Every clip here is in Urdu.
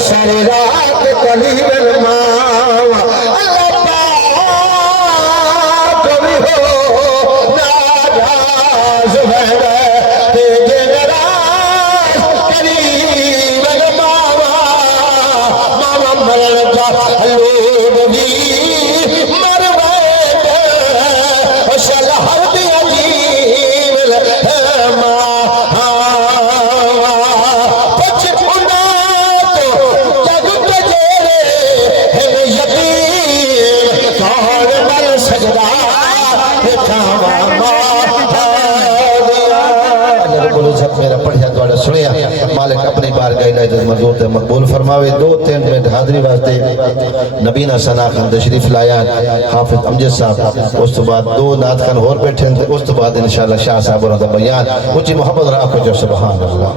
ساری رات کلی ماں اللہ پاک بھی ہو ناراض تیجے ناراض قریب ماما مرن کا لوگ بھی مر بیٹھے شلہر بھی عجیب ماں میرا پڑھیا دوڑا سنیا مالک اپنی بارگاہ الہی مرضوت مقبول فرماوے 2-3 منٹ حاضری واسطے نبینا ثنا خان تشریف لایا حافظ امجد صاحب اس تو بعد 2 نعت خان اور بیٹھے اس تو بعد انشاءاللہ شاہ صاحب اور بیان اونچی محبت رکھو جو سبحان اللہ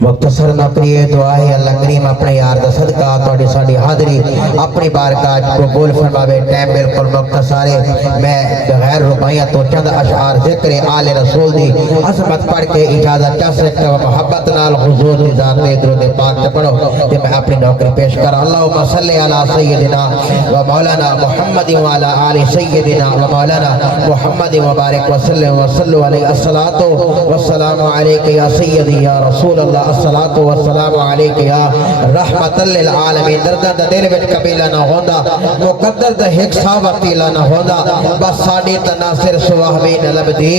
مختصر نپری دعا ہے اللہ کریم اپنے یار دا صدقہ توڑی ساڑی حاضری اپنی بارکات قبول فرماوے ٹائم بالکل مختصر ہے میں بغیر ربائیہ تو چند اشعار ذکر آل رسول دی عظمت پڑھ کے اجازت چاہ سکتا و محبت نال حضور دی ذات درود پاک تے پڑھو کہ میں اپنی نوکری پیش کر اللہم صلی علی سیدنا و مولانا محمد و علی آل سیدنا و مولانا محمد و بارک وسلم وصلو علیہ الصلاة والسلام علیکہ یا سیدی یا رسول اللہ الصلاة والسلام علیکہ یا رحمت للعالمین دردہ دل وچ قبیلہ نہ ہوندا مقدر دا ایک صحابتیلہ نہ ہوندا بس ساڑی تناصر سواہمین لبدی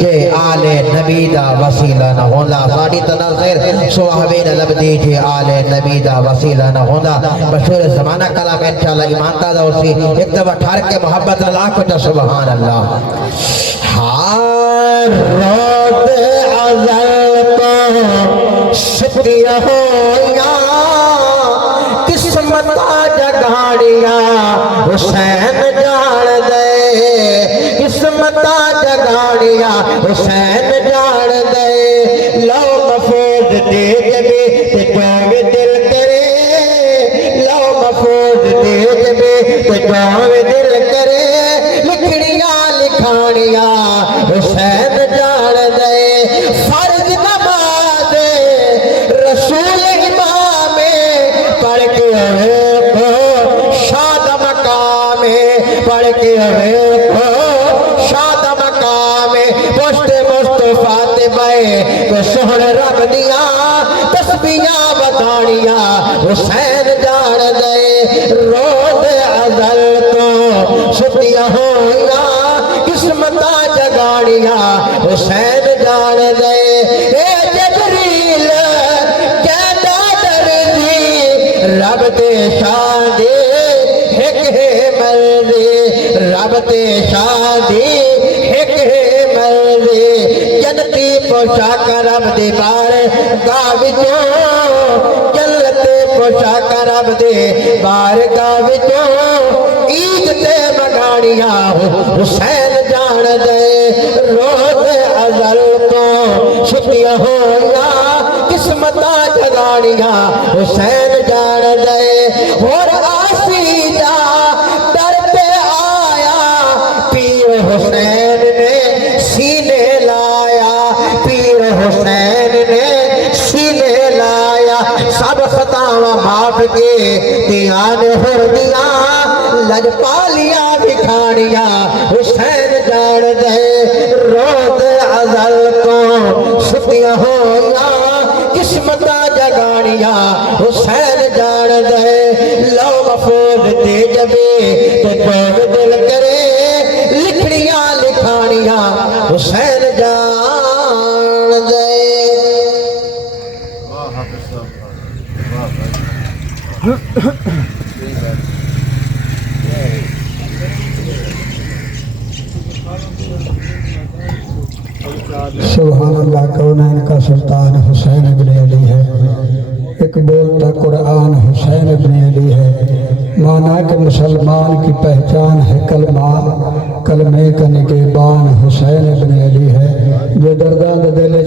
جے آل نبی دا وسیلہ نہ ہوندا ساڑی تناصر سواہمین لبدی جے آل نبی دا وسیلہ نہ ہوندا مشہور زمانہ کلام انشاءاللہ ایمان تازہ اسی ایک دفعہ ٹھار کے محبت اللہ کو سبحان اللہ ہار روز ازل کو شکریہ ہویا قسمت جگاڑیا حسین جان دے قسمت جگاڑیا حسین جان دے لو مفوض دے جبے تے جاوے دل کرے لو مفوض دے جبے تے جاوے دل کرے لکھڑیاں لکھاڑیاں حسین جان دے فرض نماز رسول امام پڑھ کے ہوئے کو شاد مقام پڑھ کے ہوئے کو شاد مقام پشت مصطفیٰ تبائے کو سہر رب دیا تسبیحاں بداڑیاں حسین جان دے روز ازل تو ستیاں ہویا قسمتاں جگاڑیاں حسین جان دے اے جبریل کہتا دردی رب تے شادی ایک ہے مرضی رب تے شادی ایک ہے مرضی جنتی پوشاک رب دے بار گاوچوں جنتی پوشاک رب دے بار گاوچوں عید تے مگاڑیاں حسین جان دے روز ازل کو شکریہ ہویا قسمتاں جگاڑیاں حسین جان دے اور آسی جا در پہ آیا پیر حسین نے سینے لایا پیر حسین نے سینے لایا سب خطاواں معاف کے دیان ہر دیا لج پالیا بکھاڑیاں حسین جان دے روز ازل کو ستیاں ہویا قسمتاں جگاڑیاں حسین جان دے لو مفوض دے جبے تے جو دل کرے لکھڑیاں لکھاڑیاں حسین جان دے سبحان اللہ کونین کا سلطان حسین ابن علی ہے ایک بولتا قرآن حسین ابن علی ہے مانا کہ مسلمان کی پہچان ہے کلمہ کلمے کا نگہبان حسین ابن علی ہے جو دردان دلج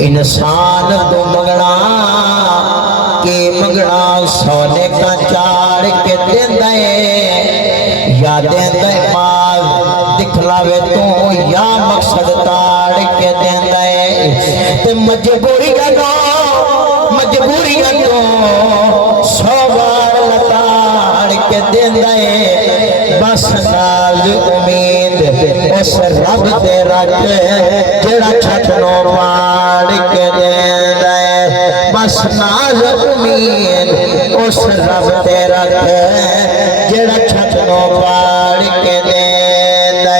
انسان تو منگنا کہ منگنا سونے کا چاڑ کے دیندے یا دیندے مال دکھلاوے تو یا مقصد تاڑ کے دیندے تے مجبوریاں تو سوار لتاڑ کے دیندے بس ناز امید اس رب تے رکھ جڑا چھٹنو پاڑ کے دیندے بس ناز امید اس رب تے رکھ جڑا چھٹنو پاڑ کے دیندے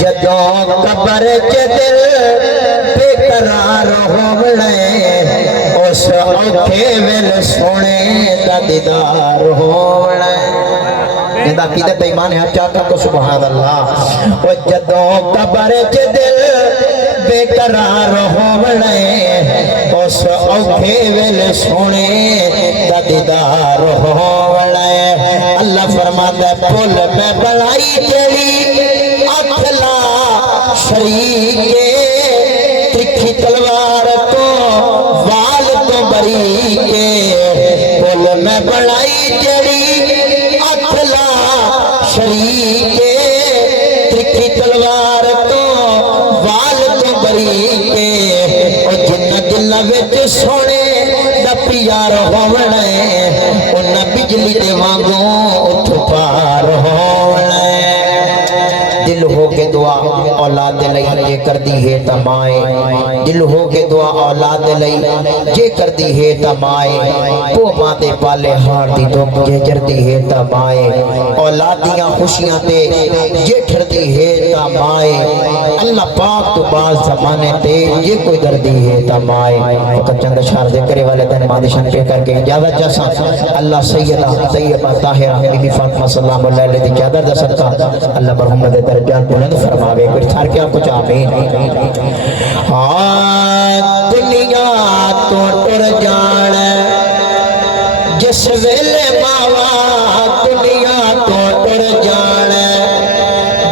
جدوں قبر چ دل بے قرار ہووے اس اوکھے ویل سونے دا دیدار ہووے جدا عقیدت ایمان ہے چاہتا کو سبحان اللہ وہ جدوں قبر چ دل بے قرار ہووے اس اوکھے ویل سونے دا دیدار ہووے اللہ فرماتا ہے پھول میں بڑائی جڑی اکھلا شریک تکھی تلوار تو وال تو بریک پھول میں بڑائی جڑی اکھلا شریک تکھی تلوار تو وال تو بریک او جن دل وچ سونے دا پیار ہووے انہاں بجلی دے وانگوں اٹھ پار ہووے دل ہو کے دعا اولاد لئی جے کر دی ہے تمائے دل ہو کے دعا اولاد لئی جے کر دی ہے تمائے پو ماں دے پالے ہار دی دھوپ جے جر دی ہے تمائے اولاد دیاں خوشیاں تے جے ٹھر دی ہے تمائے اللہ پاک تو بعض زمانے تے یہ کوئی در دی ہے تمائے فقط چند اشار ذکرے والے دن مادشان پہ کر کے اجازت جیسا اللہ سیدہ طیبہ طاہرہ بی بی فاطمہ سلام اللہ علیہ دی قیادت دا صدقہ اللہ مرحوم دے درجات بلند فرماوے کچھ تھار کیا کچھ آمین دنیا تو ٹر جان جس ویلے ماوا دنیا تو ٹر جان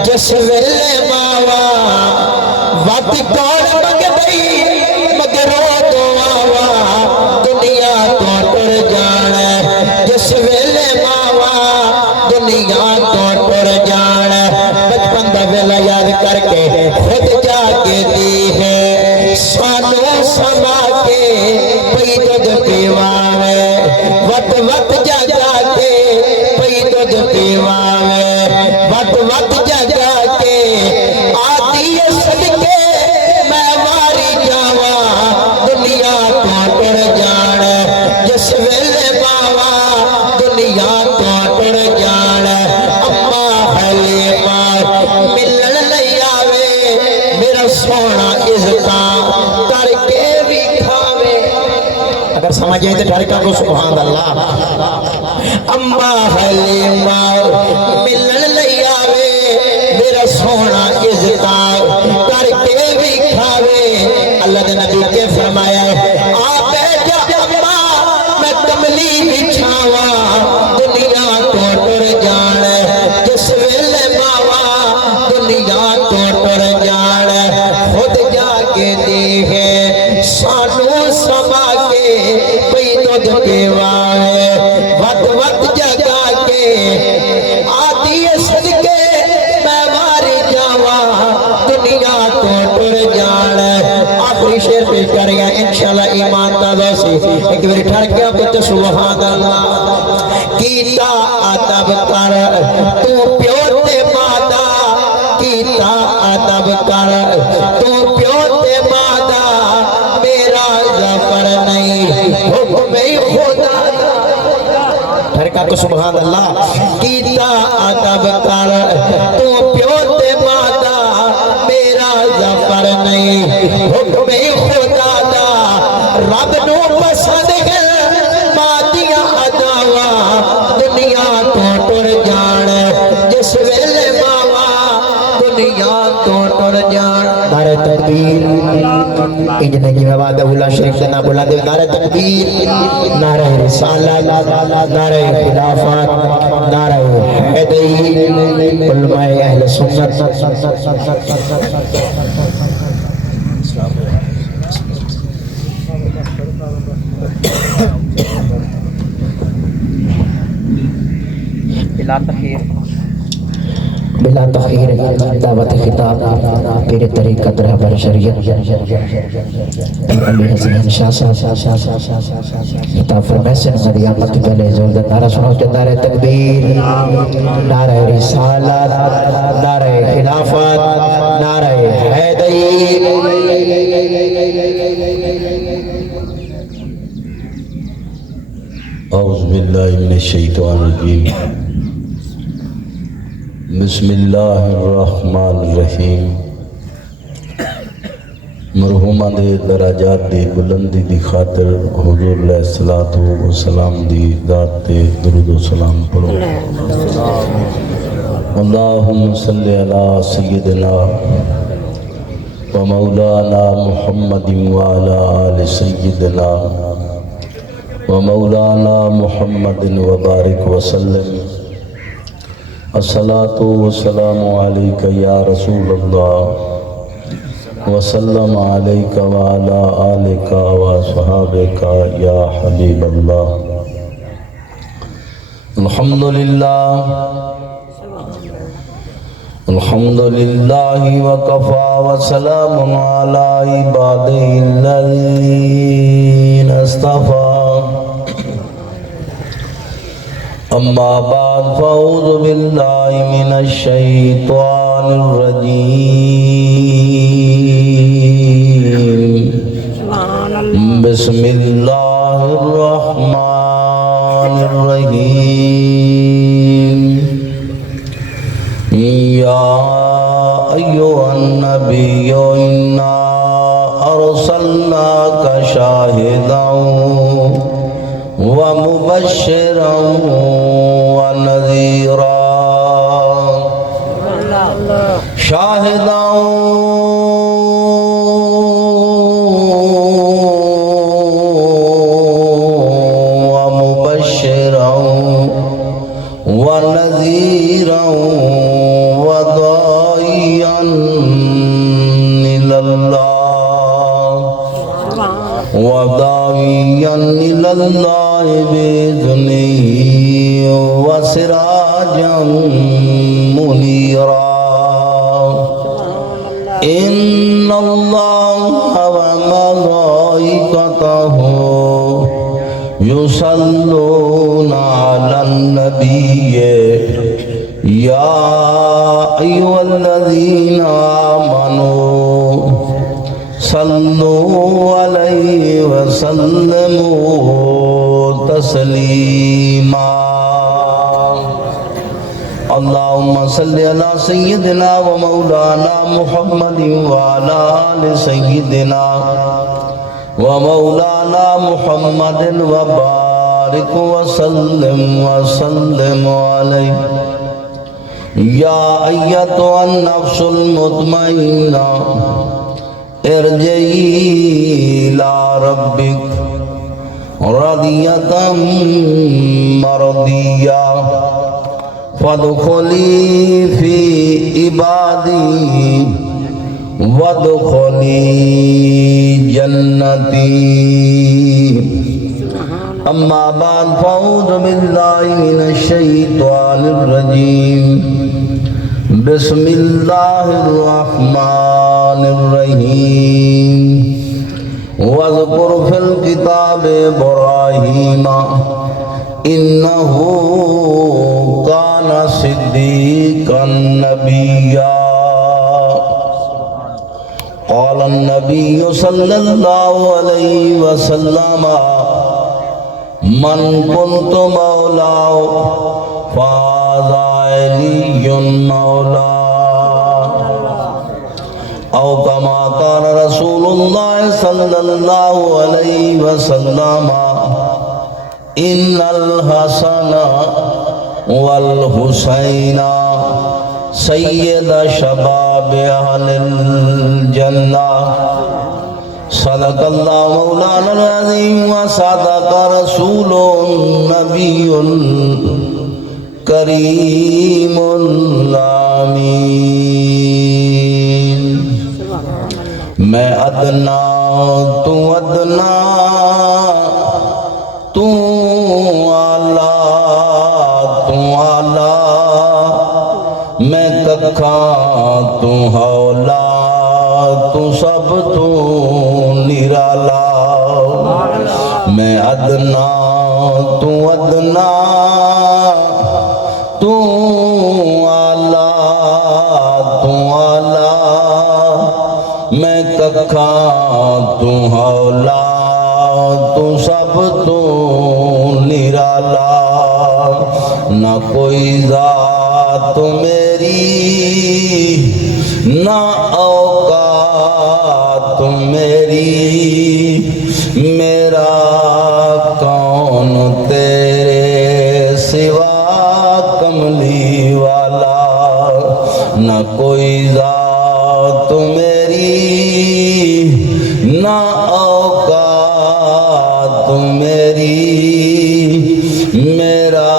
جس ویلے ماوا وقت کون مگ گئی مگرو تو آوا دنیا تو ٹر جان جس ویلے ماوا دنیا تو ٹر جان بچپن دا ویلا یاد کر کے خود جا کے دی ہے سانو سما کے پئی دودھ پیواوے وقت وقت جا جا کے پئی دودھ پیواوے وقت وقت جا جا کے آتی ہے صدقے میں واری جاواں دنیا تو ٹر جان جس ویلے ماوا دنیا تو ٹر جان اما حلیمہ ملن لئی آوے میرا سونا عزتاں کر کے بھی کھاوے اگر سمجھ جائے تو ڈر کا کو سبحان اللہ اما حلیمہ ملن لئی آوے میرا سونا عزتاں کر کے بھی کھاوے اللہ نے نبی کے فرمایا ہے آپ جا اما میں کملی بچھاواں دنیا تو ٹر جان جس ویلے ماوا دنیا تو ٹر جان خود جا کے دی ہے سانو سما کے پئی دودھ پیواوے وقت وقت جگا کے آتی ہے صدقے میں ماری جاواں دنیا تو ٹر جان آخری شعر پیش کر گیا انشاءاللہ ایمان تازہ سے ایک بار ٹھہر گیا کچھ سبحان اللہ کیتا ادب کر تو پیو تے مادا کیتا ادب کر تو پیو تے مادا میرا ظفر نہیں حکم خدا ٹھہر کو سبحان اللہ کیتا ادب کر تو پیو تے مادا میرا ظفر نہیں حکم خدا دا رب نو پسند ہے مادیاں اداواں دنیا تو ٹر جان جس ویلے ماوا دنیا تو ٹر جان نعرہ تکبیر انجنے کی مواد اولا شریف سے نہ بلا دے نعرہ تکبیر نعرہ رسالہ نعرہ خلافت نعرہ حیدری علماء اہل سنت بلا تخیر دعوت خطاب پیر طریقت رہبر شریعت علی حسین شاہ صاحب خطاب فرمائے سے مدیامت پہلے زور دے نعرہ سنو کہ نعرہ تکبیر، نعرہ رسالت، نعرہ خلافت، نعرہ حیدری. اعوذ باللہ من الشیطان الرجیم. بسم اللہ الرحمن الرحیم. مرحومہ دے درجات دی بلندی دی خاطر حضور علیہ الصلوۃ والسلام دی ذات تے درود و سلام پڑھو. اللہم صلی علی سیدنا و مولانا محمد وعلی آل سیدنا و مولانا محمد وبارک وسلم. الصلاۃ والسلام علیک یا رسول اللہ وسلم علیک وعلی آلک وصحابک یا حبیب اللہ. الحمدللہ الحمدللہ وکفا وسلام علی عبادہ الذین اصطفیٰ. اما بعد فاعوذ باللہ من الشیطان الرجیم. بسم اللہ الرحمن الرحیم. یا ایھا النبی انا ارسلناک شاہدا ومبشرا ونذیرا. شاہدا ومبشرا ونذیرا وداعیا إلى الله بإذنه وسراجا منيرا. إن الله وملائكته يصلون على النبي يا أيها الذين آمنوا صلوا علیہ وسلموا تسلیما. اللہم صلی علی سیدنا و مولانا محمد وعلی آل سیدنا و مولانا محمد وبارک وسلم علیہ. یا ایتها النفس المطمئنہ ارجعی الى ربک راضیۃ مرضیہ فادخلی فی عبادی وادخلی جنتی. اما بعد فاعوذ باللہ من الشیطان الرجیم. بسم اللہ الرحمن الرحیم. واذکر فی الکتاب ابراہیم انہ کان صدیقا نبیا. قال النبی صلی اللہ علیہ وسلم من کنت مولا فهذا علی مولا. او کما قال رسول اللہ صلی اللہ علیہ وسلم ان الحسن والحسین سید شباب اہل الجنہ. صدق اللہ مولانا العظیم وصدق رسول النبی الکریم الامین. میں ادنا تو ادنا تو اعلیٰ ککھاں تو ہولا تو سب تو نرالا میں ادنا تو ادنا تو آلہ تو آلہ میں ککھاں تو ہولا تو سب تو نرالا نہ کوئی ذات میری نہ اوقات میری میرا کون تیرے سوا کملی والا نہ کوئی ذات میری نہ اوقات میری میرا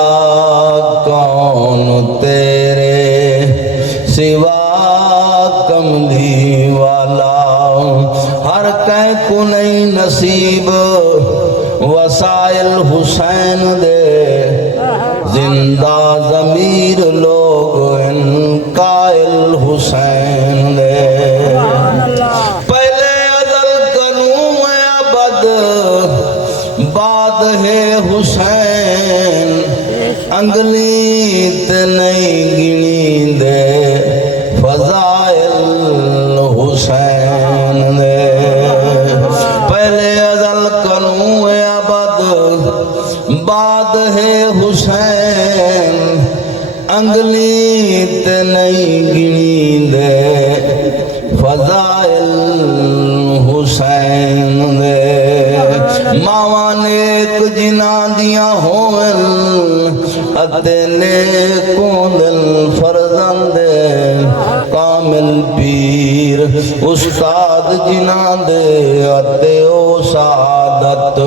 کون تیرے سوا کملی والا ہر کہیں کو نہیں نصیب وسائل حسین دے زندہ ضمیر لوگ ان قائل حسین دے پہلے ازل کنوں ابد بعد ہے حسین انگلی تے نہیں گنی دے فضائل حسین دے پہلے ازل کنوں ابد بعد ہے حسین انگلی تے نہیں گنی دے فضائل حسین دے ماواں نیک جنہاں دیاں ہوئن اتے نیکوں دل فرزند کامل پیر استاد جنہاں دے اتے او سعادت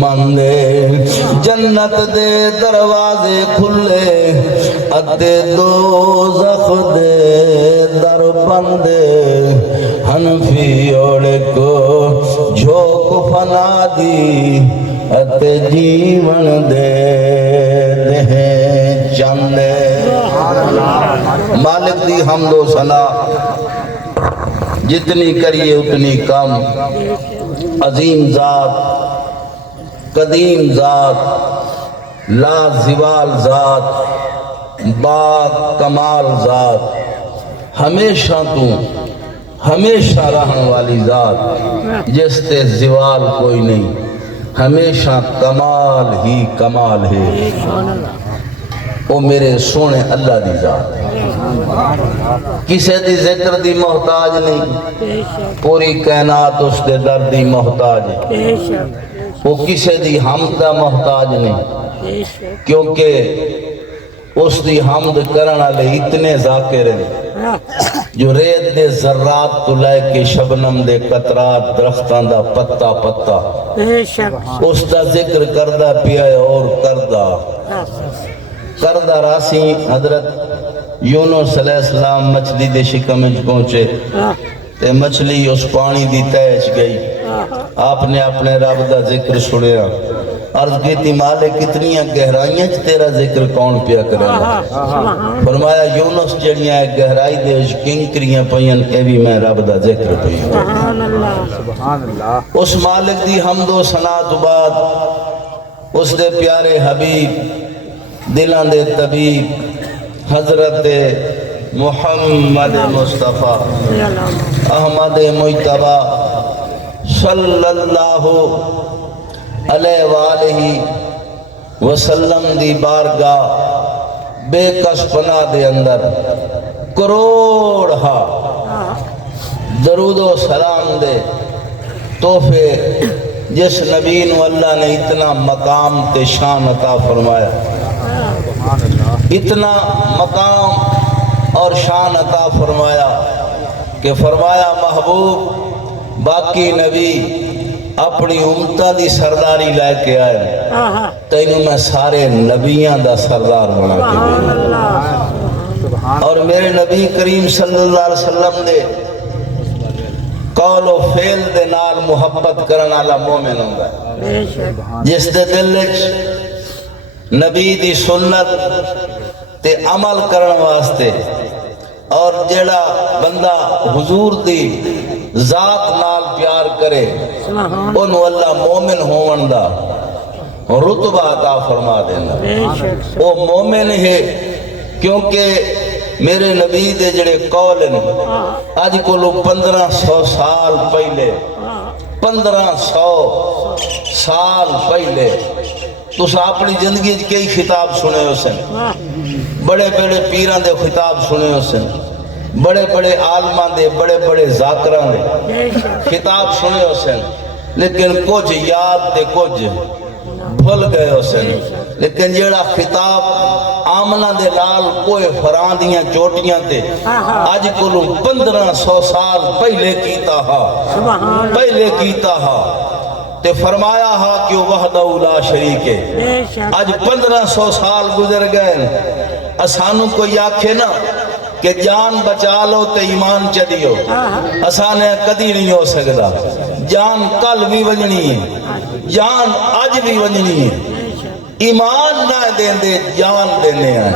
مندے جنت دے دروازے کھلے اتے دوزخ دے در بندے حنفی اوڑک جھوک فنا دی اتے جیون دے دہیں چندے مالک دی حمد و ثنا جتنی کریے اتنی کم عظیم ذات قدیم ذات لا زوال ذات با کمال ذات ہمیشہ تو ہمیشہ رہن والی ذات جس تے زوال کوئی نہیں ہمیشہ کمال ہی کمال ہے وہ میرے سونے اللہ دی ذات کسے دی ذکر دی محتاج نہیں پوری کائنات اس دے در دی محتاج ہے وہ کسے دی حمد دا محتاج نہیں کیونکہ اس دی حمد کرنا لے اتنے ذاکر ہیں جو ریت دے ذرات تو لائے کے شبنم دے قطرات درختان دا پتا پتا اس دا ذکر کردہ پیا اور کردہ راسی حضرت یونس علیہ السلام مچھلی دے شکمج پہنچے تے مچھلی اس پانی دی تیچ گئی آپ نے اپنے رب دا ذکر سنیا عرض کی تھی مالک کتنیاں گہرائیاں تیرا ذکر کون پیا کرنا فرمایا یونس جڑیاں گہرائی دے کنکریاں پئین اے بھی میں رب دا ذکر پئین اس مالک دی حمد و ثنا تو بعد اس دے پیارے حبیب دلان دے طبیب حضرت محمد مصطفیٰ احمد مجتبہ صلی اللہ علیہ وآلہ وسلم دی بارگاہ بے کس پناہ دے اندر کروڑ ہا درود و سلام دے تحفے جس نبی نو اللہ نے اتنا مقام تے شان عطا فرمایا اتنا مقام اور شان عطا فرمایا کہ فرمایا محبوب باقی نبی اپنی امتہ دی سرداری لے کے آئے تینوں میں سارے نبیان دا سردار بنا کے دے اور میرے نبی کریم صلی اللہ علیہ وسلم نے قول و فعل دے نال محبت کرن والا مومن ہوندا ہے جس دے دل وچ نبی دی سنت تے عمل کرن واسطے اور جیڑا بندہ حضور دی ذات نال پیار کرے انہوں اللہ مومن ہون دا رتبہ عطا فرما دینا وہ مومن ہے کیونکہ میرے نبی دے جڑے قول ہیں آج کو لو 1500 سال پہلے 1500 سال پہلے تو اپنی زندگی کئی خطاب سنے ہو سن بڑے بڑے پیران دے خطاب سنے ہو سن بڑے بڑے عالمان دے بڑے بڑے ذاکران دے خطاب سنے ہو سن لیکن کچھ یاد دے کچھ بھول گئے ہو سن لیکن جیڑا خطاب آمنہ دے لال کوئی فراندیاں چوٹیاں تے آج کلوں 1500 سال پہلے کیتا ہا تے فرمایا ہا کہ وحدہ لا شریک ہے آج 1500 سال گزر گئے اسانوں کو یاکھے نا کہ جان بچا لو تے ایمان چڑیو اسانے کدی نہیں ہو سکتا جان کل بھی ونجنی ہے جان آج بھی ونجنی ہے ایمان نہ دیں دے جان دینے ہیں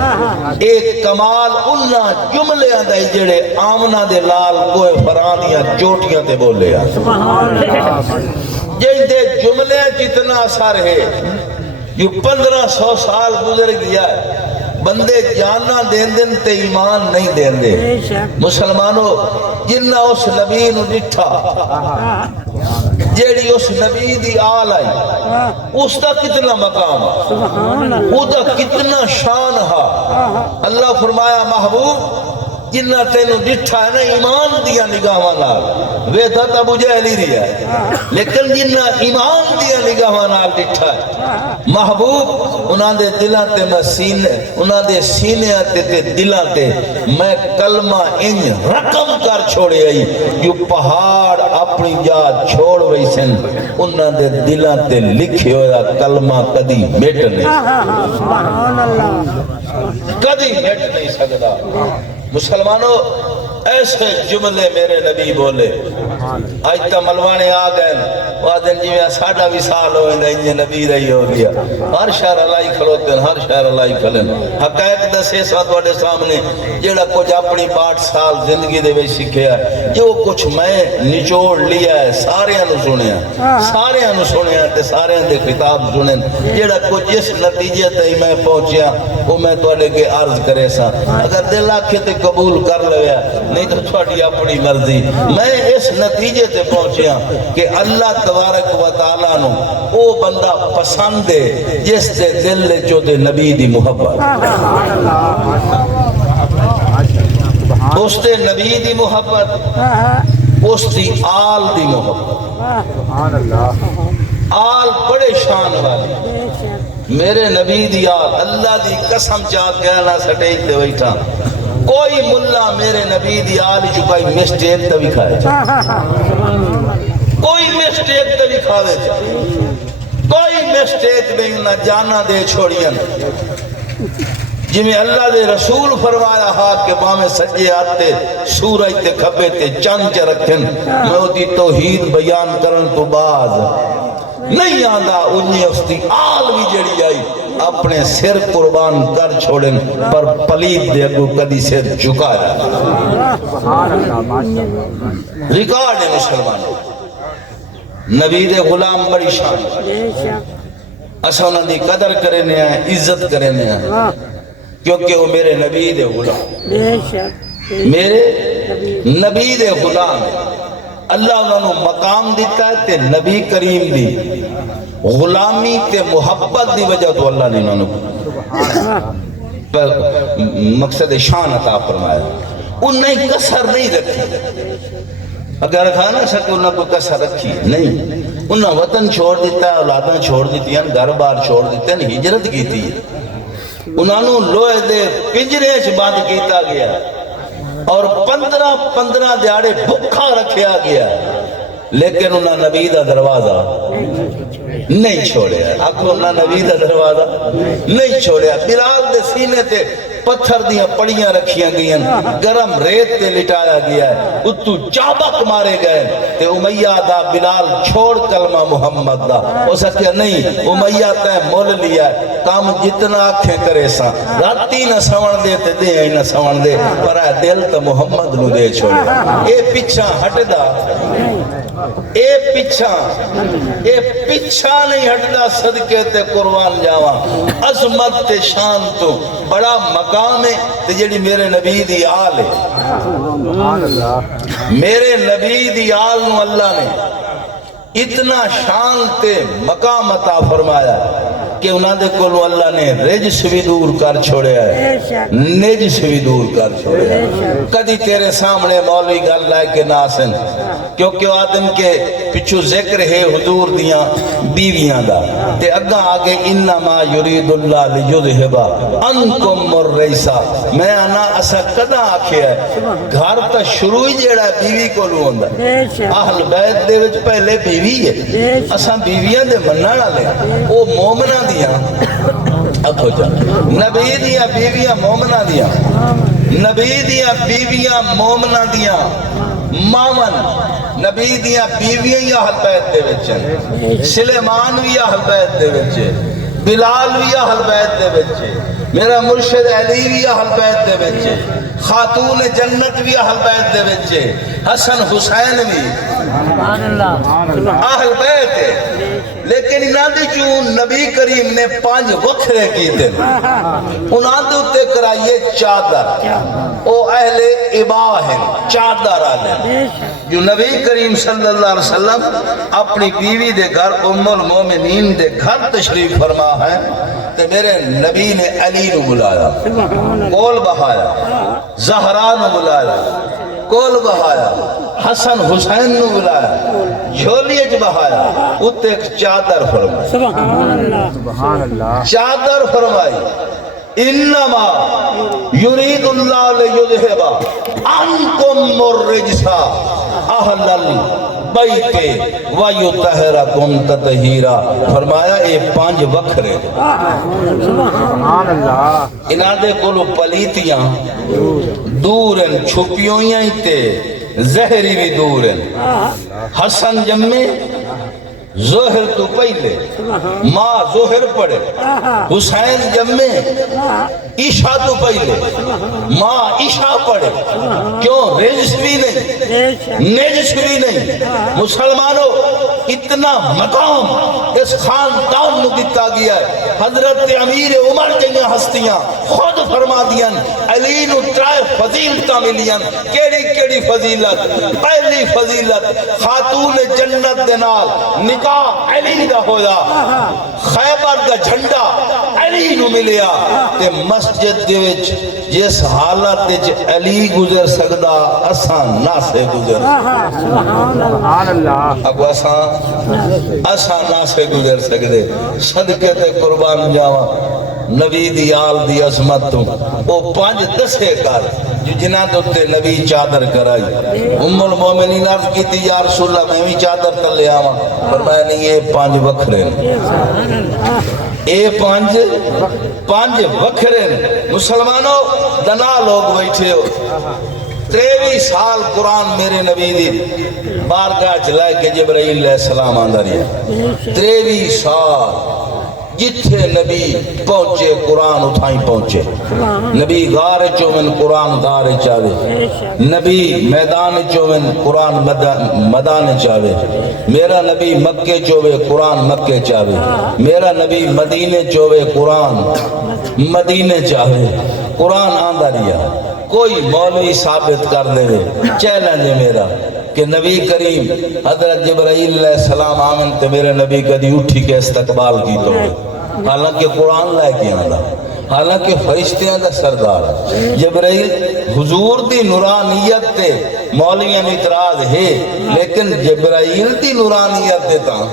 ایک کمال انہا جملے آدھائی جڑے آمنہ دے لال کوئے فرانیاں چوٹیاں تے بولے ہیں جن دے جملے جتنا اثر ہے جو 1500 سال گزر گیا ہے بندے جانا دین دن تے ایمان نہیں دین دے مسلمانوں جنہ اس نبی نو ڈٹھا جیڑی اس نبی دی آل آئی اس دا کتنا مقام او دا کتنا شان ہا اللہ فرمایا محبوب جنہ تینو ڈٹھا ہے نا ایمان دیا نگاہاں نال ویدہ تا ابو جہل ہی رہا ہے لیکن جنہ ایمان دیا نگاہاں نال ڈٹھا ہے محبوب انہاں دے دلاں تے میں سینے انہاں دے سینے تے دلاں تے میں کلمہ انج رقم کر چھوڑے آئی جو پہاڑ اپنی جا چھوڑ ویسن انہاں دے دلاں تے لکھے ہویا کلمہ کدی میٹنے کدی میٹ نہیں سکتا مسلمانوں ایسے جملے میرے نبی بولے آج تا ملوانے آ گئے وہ دن جی میں ساڑھا بھی سال ہوئے دا انجھے نبی رہی ہو گیا ہر شہر اللہ ہی کھلوتے ہیں ہر شہر اللہ ہی کھلیں حقائق دسے ساتھ واڑے سامنے جیڑا کچھ اپنی 8 سال زندگی دے بھی سکھیا ہے جو کچھ میں نچوڑ لیا ہے سارے انو سنیا تے سارے دے خطاب سنیں جیڑا کچھ اس نتیجے تے میں پہنچیا وہ میں تو لے کے عرض کرے سا اگر دل آکھے تے قبول کر لیا نہیں تو چھوڑی اپنی مرضی میں اس نتیجے تے پہنچیا کہ اللہ تبارک و تعالیٰ نو او بندہ پسند ہے جس دے دل لے جو دے نبی دی محبت اس دے نبی دی محبت اس دی آل دی محبت آل بڑے شان والی میرے نبی دی آل اللہ دی قسم چاہ کہنا سٹیج دے بیٹھا کوئی ملہ میرے نبی دی آل جو کوئی مسٹیک تبھی کھائے کوئی مسٹیک تبھی کھاوے کوئی مسٹیک نہیں نہ جانا دے چھوڑیاں جی میں اللہ دے رسول فرمایا ہاتھ کے پاں میں سجے آتے سورج تے کھپے تے چند چ رکھن میں ہوتی توحید بیان کرن تو باز نہیں آندا انہی اس دی آل بھی جڑی آئی اپنے سر قربان کر چھوڑن پر پلید دے اگو کدی سر جھکا رہا ریکارڈ ہے مسلمانوں نبی دے غلام بڑی شان اسا انہاں دی قدر کرنے ہیں عزت کرنے ہیں کیونکہ وہ میرے نبی دے غلام میرے نبی دے غلام اللہ انہوں نے مقام دیتا ہے تے نبی کریم دی غلامی تے محبت دی وجہ تو اللہ نے انہوں نے مقصد شان عطا فرمایا انہیں کسر نہیں رکھی اگر رکھا نہ سکے انہیں کوئی کسر رکھی نہیں انہیں وطن چھوڑ دیتا ہے اولاداں چھوڑ دیتی ہیں گھر بار چھوڑ دیتے ہیں ہجرت کی تھی انہوں لوہے دے پنجرے چ بند کیتا گیا اور 15 دیہاڑے بھکھا رکھیا گیا لیکن انہاں نبی دا دروازہ نہیں چھوڑیا آکھو انہاں نبی دا دروازہ نہیں چھوڑیا بلال دے سینے تے پتھر دیاں پڑیاں رکھیاں گئیں گرم ریت تے لٹایا گیا ہے اتو چابک مارے گئے تے امیہ دا بلال چھوڑ کلمہ محمد دا وہ سکیا نہیں امیہ تے مول لیا ہے کام جتنا آنکھیں کرے سا راتی نہ سوان دے تے دے نہ سوان دے پر اے دل تے محمد نو دے چھوڑے اے پیچھا ہٹ دا اے پیچھا نہیں ہٹدا صدقے تے قربان جاواں عظمت تے شان تو بڑا مقام ہے تے جڑی میرے نبی دی آل ہے میرے نبی دی آل نو اللہ نے اتنا شان تے مقام عطا فرمایا کہ انہاں دے کولوں اللہ نے رجس بھی دور کر چھوڑیا ہے نجس بھی دور کر چھوڑیا ہے کدی تیرے سامنے مولوی گل لائے کے ناسن کیونکہ آدم کے پچھو ذکر ہے حضور دیاں بیویاں دا تے اگا آگے انما یرید اللہ لیذہبا عنکم الرجس میں آنا اسا کدا آکھیا ہے گھر تا شروع ہی جیڑا بیوی کولوں ہوندا اہل بیت دے وچ پہلے بیوی ہے اساں بیویاں دے منن والے او مومناں دیاں اکھو جا نبی دیاں بیویاں مومناں دیاں نبی دیاں بیویاں مومناں دیاں مامن نبی دیاں بیویاں یا اہل بیت دے وچ ہیں سلیمان بھی اہل بیت دے وچ ہے بلال بھی اہل بیت دے وچ ہے میرا مرشد علی بھی اہل بیت دے وچ ہے خاتون جنت بھی اہل بیت دے وچ ہے حسن حسین بھی اہل بیت ہے لیکن انہاں دی چون نبی کریم نے 5 وکھرے کیتے انہاں دے اتے کرائیے چادر او اہل اباہ ہیں چادر آلے جو نبی کریم صلی اللہ علیہ وسلم اپنی بیوی دے گھر ام المومنین دے گھر تشریف فرما ہے تو میرے نبی نے علی نو بلایا کول بہایا زہرا نو بلایا کول بہایا حسن حسین نو بلایا جھولیج بہایا اتے ایک چادر فرمائی سبحان اللہ چادر فرمائی انما یرید اللہ لیذہبا عنکم الرجس اہل البیت ویطہرکم تطہیرا فرمایا اے 5 وکھرے سبحان اللہ انہاں دے کولو پلیتیاں دور ہیں چھپیوں ہی تے زہری بھی دور ہیں حسن جمے ظہر تو پہلے ماں ظہر پڑے حسین جمے عشاء تو پہلے ماں عشاء پڑے کیوں رجس بھی نہیں نجس بھی نہیں مسلمانوں اتنا مقام اس خاندان نو دیتا گیا ہے حضرت امیر عمر جنگا ہستیاں خود فرما دیاں علی نو 3 فضیلتاں ملیاں کیڑی فضیلت پہلی فضیلت خاتون جنت دے نال نکاح علی دا ہویا خیبر دا جھنڈا علی نو ملیا تے مسجد دے وچ جس حالت وچ علی گزر سکدا اساں نہ سے گزر سبحان اللہ اب اساں نہ سے گزر سکدے صدقے تے قربان جاواں نبی دی آل دی عظمت تو وہ 5 دسے کر جو جنہاں دوتے نبی چادر کرائی ام المومنین عرض کی تھی یا رسول اللہ میں بھی چادر تلے آواں فرمایا نہیں یہ 5 وکھرے اے 5 وکھرے مسلمانوں دنا لوگ بیٹھے ہو 23 سال قرآن میرے نبی دی بارگاہ چلائے کہ جبرائیل علیہ السلام آندہ رہی 23 سال جتھے نبی پہنچے قرآن اتھائیں پہنچے نبی غار چومن قرآن غار چاہے نبی میدان چومن قرآن میدان چاہے میرا نبی مکے چوے قرآن مکے چاہے میرا نبی مدینے چوے قرآن مدینے چاہے قرآن آندہ ریا کوئی مولوی ثابت کر دے چیلنج ہے میرا کہ نبی کریم حضرت جبرائیل علیہ السلام آمن تے میرے نبی کدی اٹھی کے استقبال کی تو حالانکہ قرآن لائے کیا آندا حالانکہ فرشتیاں دا سردار جبرائیل حضور دی نورانیت تے مولیاں اعتراض ہے لیکن جبرائیل دی نورانیت تے تا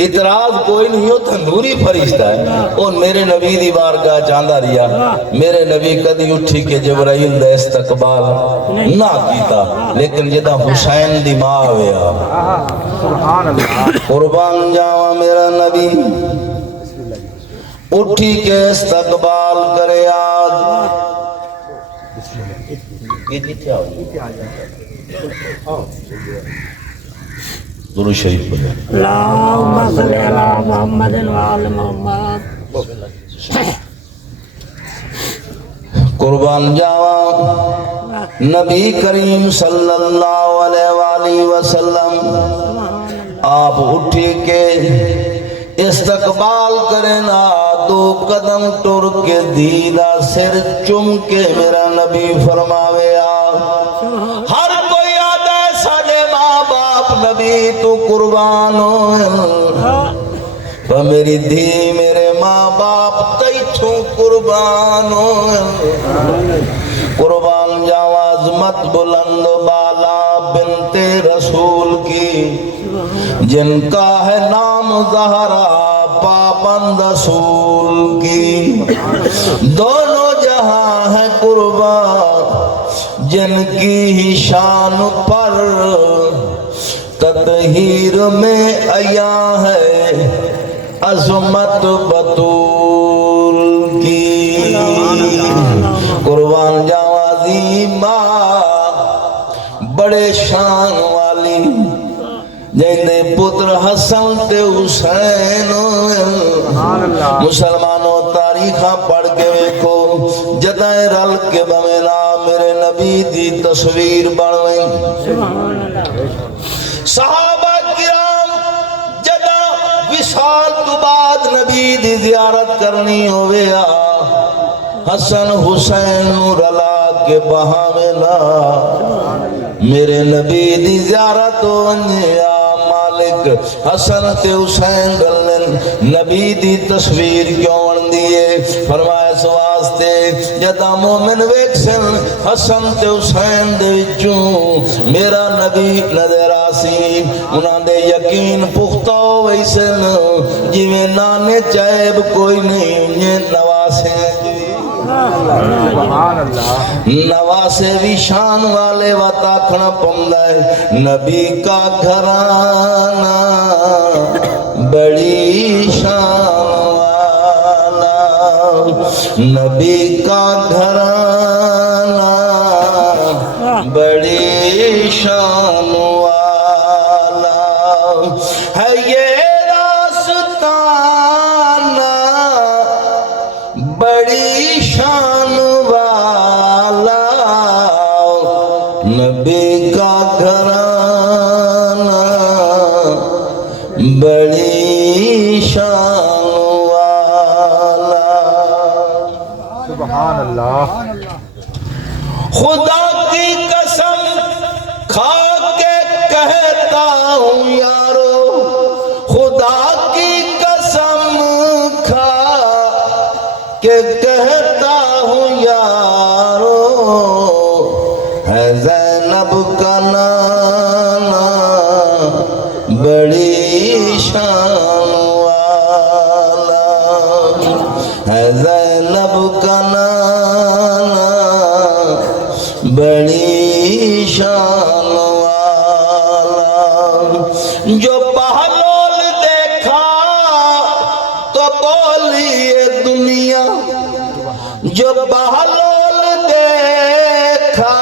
اعتراض کوئی نہیں ہوتا نوری فرشتہ ہے اور میرے نبی دی بارگاہ چاندہ ریا میرے نبی کدی اٹھی کے جبرائیل دا استقبال نہ کیتا لیکن جدہ حسین دی ماں ہویا قربان جاوا میرا نبی اٹھی کے استقبال کرے آج یہ جتھے آؤ درود شریف پڑھو اللهم صل على محمد وعلى محمد قربان جاوا نبی کریم صلی اللہ علیہ وآلہ وسلم آپ اٹھی کے استقبال کرنا دو قدم ٹر کے دیدہ سر چم کے میرا نبی فرماوے ہر کوئی آدھا ہے ساڑے ماں باپ نبی تو قربان ہو میری دھی میرے ماں باپ تیتھوں قربان ہو قربان جاوا عظمت بلند بالا بنت رسول کی جن کا ہے نام زہرا پابند رسول کی دونوں جہاں ہے قربان جن کی ہی شان پر تطہیر میں عیا ہے عظمت بطول کی قربان جاوا عظیمہ بڑے شان والی جیندے پتر حسن تے حسین مسلمانوں تاریخاں پڑھ کے ویکھو جدائیں رل کے بمینا میرے نبی دی تصویر بڑھویں صحابہ کرام جدا وصال تو بعد نبی دی زیارت کرنی ہوئے حسن حسین رلا کے بہاوینا میرے نبی دی زیارت ونجے مالک حسن تے حسین رلن نبی دی تصویر کیوں ون دیئے فرمائے سواستے جدا مومن ویکسن حسن تے حسین دے وچوں میرا نبی نظر آسی انہاں دے یقین پختہ ویسن جی میں نانے چائب کوئی نہیں انہیں نواسے نواسے بھی شان والے وطاکھنا پمدائے نبی کا گھرانا بڑی شان والا نبی کا گھرانا بڑی شان والا ہے یہ راستانہ بڑی شان والا نبی کا گھرانا بڑی شان والا سبحان اللہ خدا کی قسم کھا کے کہتا ہوں یارو خدا کی قسم کھا کہ کہتا ہوں یارو ہے زینب کا نانا بڑی شان والا ہے زینب کا نانا بڑی شان والا جو بہلول دیکھا تو بولی یہ دنیا جو بہلول دیکھا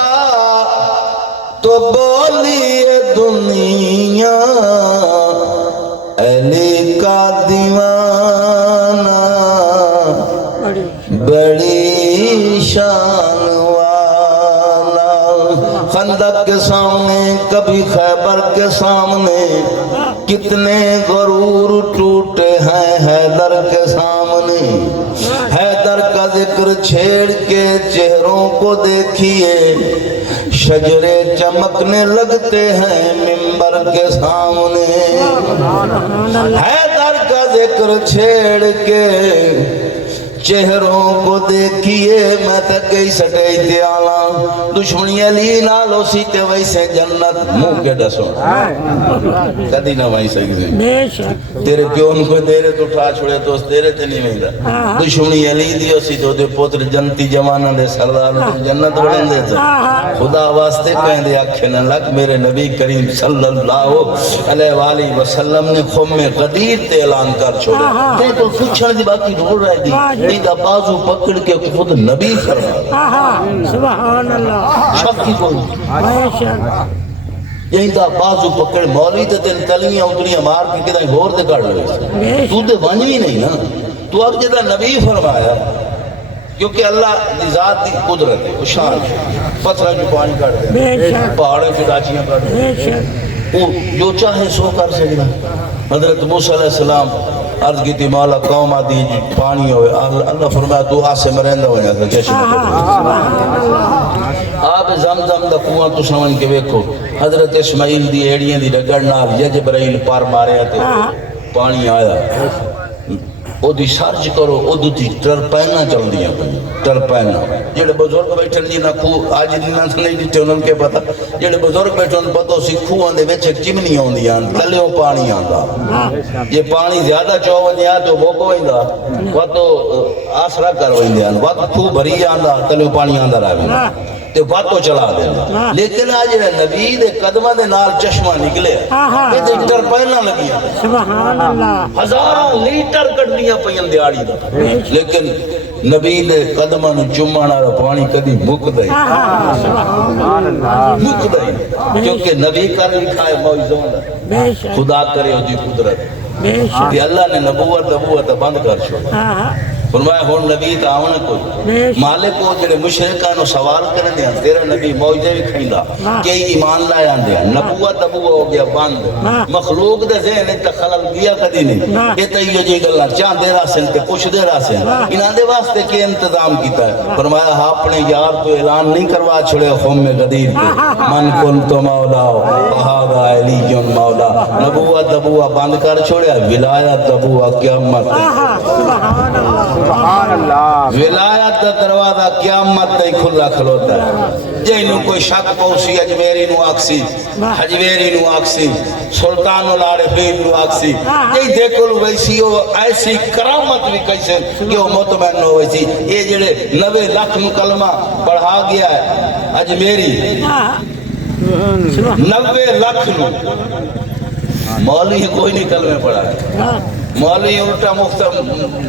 تو بولی یہ دنیا علی کا دیوانہ بڑی شان والا خندق کے سامنے کبھی خیبر کے سامنے کتنے غرور ٹوٹے ہیں حیدر کے سامنے حیدر کا ذکر چھیڑ کے چہروں کو دیکھیے شجرے چمکنے لگتے ہیں منبر کے سامنے حیدر کا ذکر چھیڑ کے چہروں کو دیکھیے میں تکئی سٹائی تیالا دشمنی علی نالو سیتے ویسے جنت منہ کے ڈسو کدی نہ ویسے کسی تیرے پیون کو دیرے تو اٹھا چھوڑے تو اس دیرے تے نہیں مہنگا دشمنی علی دیو سی تو دے پوتر جنتی جمانہ دے سردار جنت بڑھن دیتا خدا واسطے کہیں دے آنکھیں نہ لگ میرے نبی کریم صلی اللہ علیہ وآلہ وسلم نے خم غدیر تے اعلان کر چھوڑے تے تو پوچھا دی باقی ڈھول رہے دی دا بازو پکڑ کے خود نبی فرمایا سبحان اللہ شک کی کوئی بے شک یہی دا بازو پکڑ مولوی تے تین تلیاں اتلیاں مار کے کدھیں ہور تے کر لے تو تے ونجی نہیں نا تو اب جدا نبی فرمایا کیونکہ اللہ دی ذات دی قدرت ہے شان پتھر جو پانی کاٹ دے بے شک پہاڑوں کی داچیاں کاٹ دے بے شک وہ جو چاہے سو کر سکتا حضرت موسیٰ علیہ السلام عرض کی تھی مولا قوم آدھی پانی ہوئے اللہ فرمایا دعا سے مرندہ ہو جاتا کیسے آپ زمزم دا کنواں تو سمجھ کے دیکھو حضرت اسماعیل دی ایڑیاں دی رگڑ نال یا جبرائیل پار مارے آتے پانی آیا او دی سرچ کرو او دی ٹرپینا چل دیا ٹرپینا جڑے بزرگ بیٹھن جی نہ خو آج دی نہ نہیں دیتے انہوں کے پتا جڑے بزرگ بیٹھن پتو سی خوان دے وچ چمنی ہوندی آن تلیوں پانی آندا یہ پانی زیادہ چوون یا تو بوکو ویندا وا تو آسرا کر ویندے آن وا خو بھری آندا تلیوں پانی آندا رہے تے باتوں چلا دینا لیکن آج نبی دے قدمہ دے نال چشمہ نکلے تے لیٹر پہلا لگیا سبحان اللہ ہزاروں لیٹر کٹ دیا پہن دیاڑی دا لیکن نبی دے قدمہ نو چمانا رہا پانی کدی مک دائی مک دائی کیونکہ نبی کر لکھائے موجزون بے شک خدا کرے دی قدرت بے شک کہ اللہ نے نبوت بند کر چھوڑا فرمایا ہون نبی تا آونا کوئی مالک کو جڑے مشرکانو سوال کرن دیا تیرا نبی موجے بھی کھائندا کہ ایمان لائے آن دیا نبوت ہو گیا بند مخلوق دے ذہن انتا خلل گیا کدی نہیں یہ تیو جی گلنا چاہ دے رہا سن تے پوچھ دے رہا سن انہاں دے واسطے کے انتظام کیتا ہے فرمایا اپنے یار تو اعلان نہیں کروا چھوڑے خم غدیر کے من کن تو مولا وہاگا علی جن مولا نبوت بند کر چھوڑیا ولایت قیامت سبحان اللہ ولایت دا دروازہ قیامت تے کھلا کھلوتا ہے جینو کوئی شک پوسی اجمیری نو آکسی حجویری نو آکسی سلطان العارفین نو آکسی یہ دیکھو لو ویسی ہو ایسی کرامت بھی کیسے کہ وہ مطمئن ہو ویسی یہ جڑے 90 لاکھ نو کلمہ پڑھا گیا ہے اجمیری 90 لاکھ نو مولوی کوئی نہیں کلمے پڑھا ہے مولوی الٹا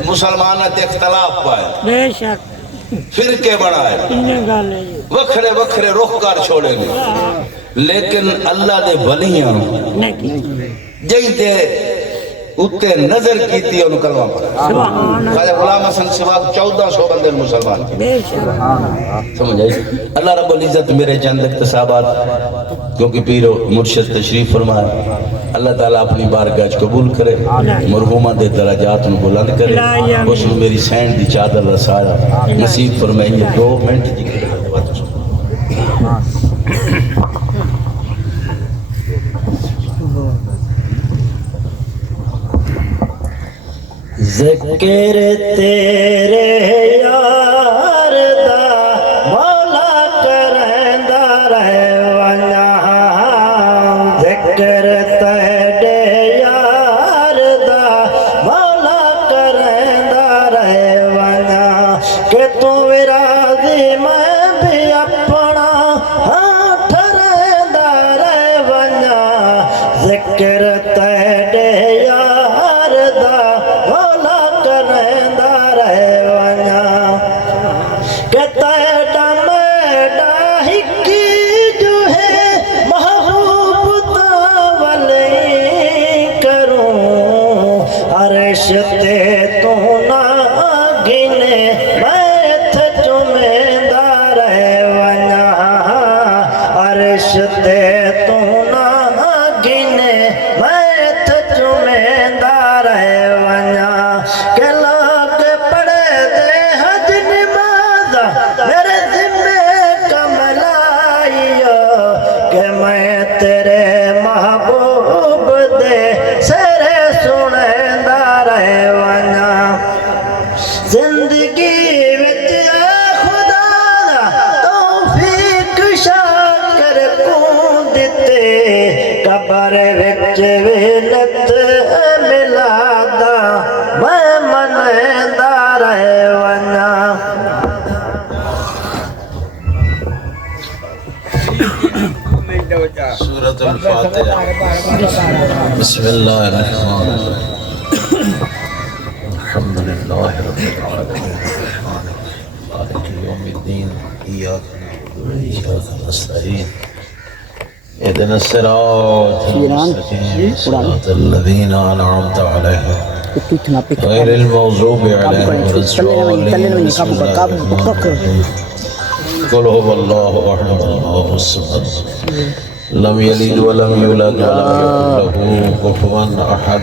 مسلمانت اختلاف پائے بے شک فرقے بنائے انہیں گالے وکھرے وکھرے رخ کر چھوڑے گے لیکن اللہ دے ولیاں جہی تے اتے نظر کیتی ہے ان کلمہ پڑھا خواجہ غلام حسن سواق 1400 بندے مسلمان بے شک سمجھ آئی اللہ رب العزت میرے چند اقتصابات کیونکہ پیر و مرشد تشریف فرمائے اللہ تعالیٰ اپنی بارگاہ قبول کرے مرحومہ دے درجات ان بلند کرے اس میں میری سینڈ دی چادر رسایا نصیب فرمائیے 2 منٹ جی کرے ذکر تیرے یار دا مولا کریندا رہے ونیا ذکر تیرے یار دا مولا کریندا رہے ونیا کہ تو راضی میں بھی اپنا ہاں ٹھریندا رہے ونیا ذکر تیرے یار دا تے تو نہ گنے میں تھے چمیندہ رہے ونیا عرش تے تو نہ گنے میں تھے چمیندہ رہے ونیا کہ لاگ پڑے دے حج نماز میرے ذمہ کملائیو کہ میں تیرے محبوب دے سرے سنے زندگی وچ خدا دا توفیق شاکر کو دتے قبر وچ ویلت ملا دا میں منیندا رہے ونیا سورۃ الفاتحہ بسم اللہ الرحمن الرحیم الحمدللہ مالك يوم الدين إياك نعبد وإياك نستعين اهدنا الصراط المستقيم صراط الذين أنعمت عليهم غير المغضوب عليهم ولا الضالين بسم الله الرحمن الرحيم قل هو الله أحد الله الصمد لم يلد ولم يولد ولم يكن له كفوا أحد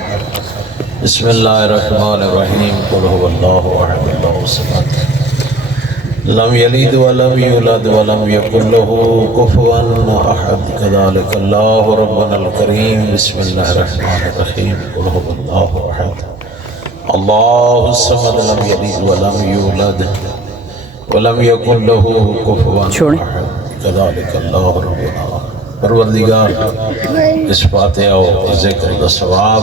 بسم الله الرحمن الرحيم قل هو الله أحد الله الصمد لم يلد ولم يولد ولم يكن له كفوا أحد كذلك الله ربنا الكريم بسم الله الرحمن الرحيم قل هو الله أحد الله الصمد لم يلد ولم يولد ولم يكن له كفوا أحد كذلك الله ربنا پروردگار اس فاتحہ و ذکر و ثواب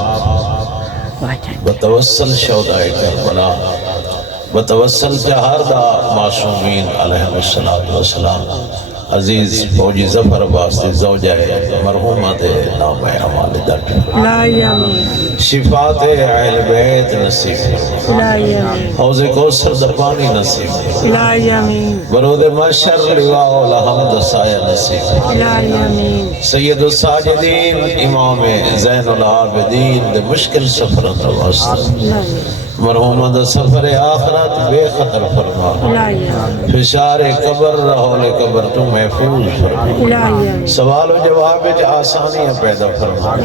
بتوسل شہدائے کربلا بتوسل جہاردہ معصومین علیہ السلام عزیز فوجی ظفر واسطے زوجہ مرحومہ دے نام حوالے درد شفاعت اہل بیت نصیب حوض کوثر دا پانی نصیب برود محشر لواء الحمد سایہ نصیب سید الساجدین امام زین العابدین دے مشکل سفر واسطے مرحومہ دا سفر آخرت بے خطر فرما فشار قبر رہول قبر تو محفوظ فرما سوال و جواب آسانیاں پیدا فرما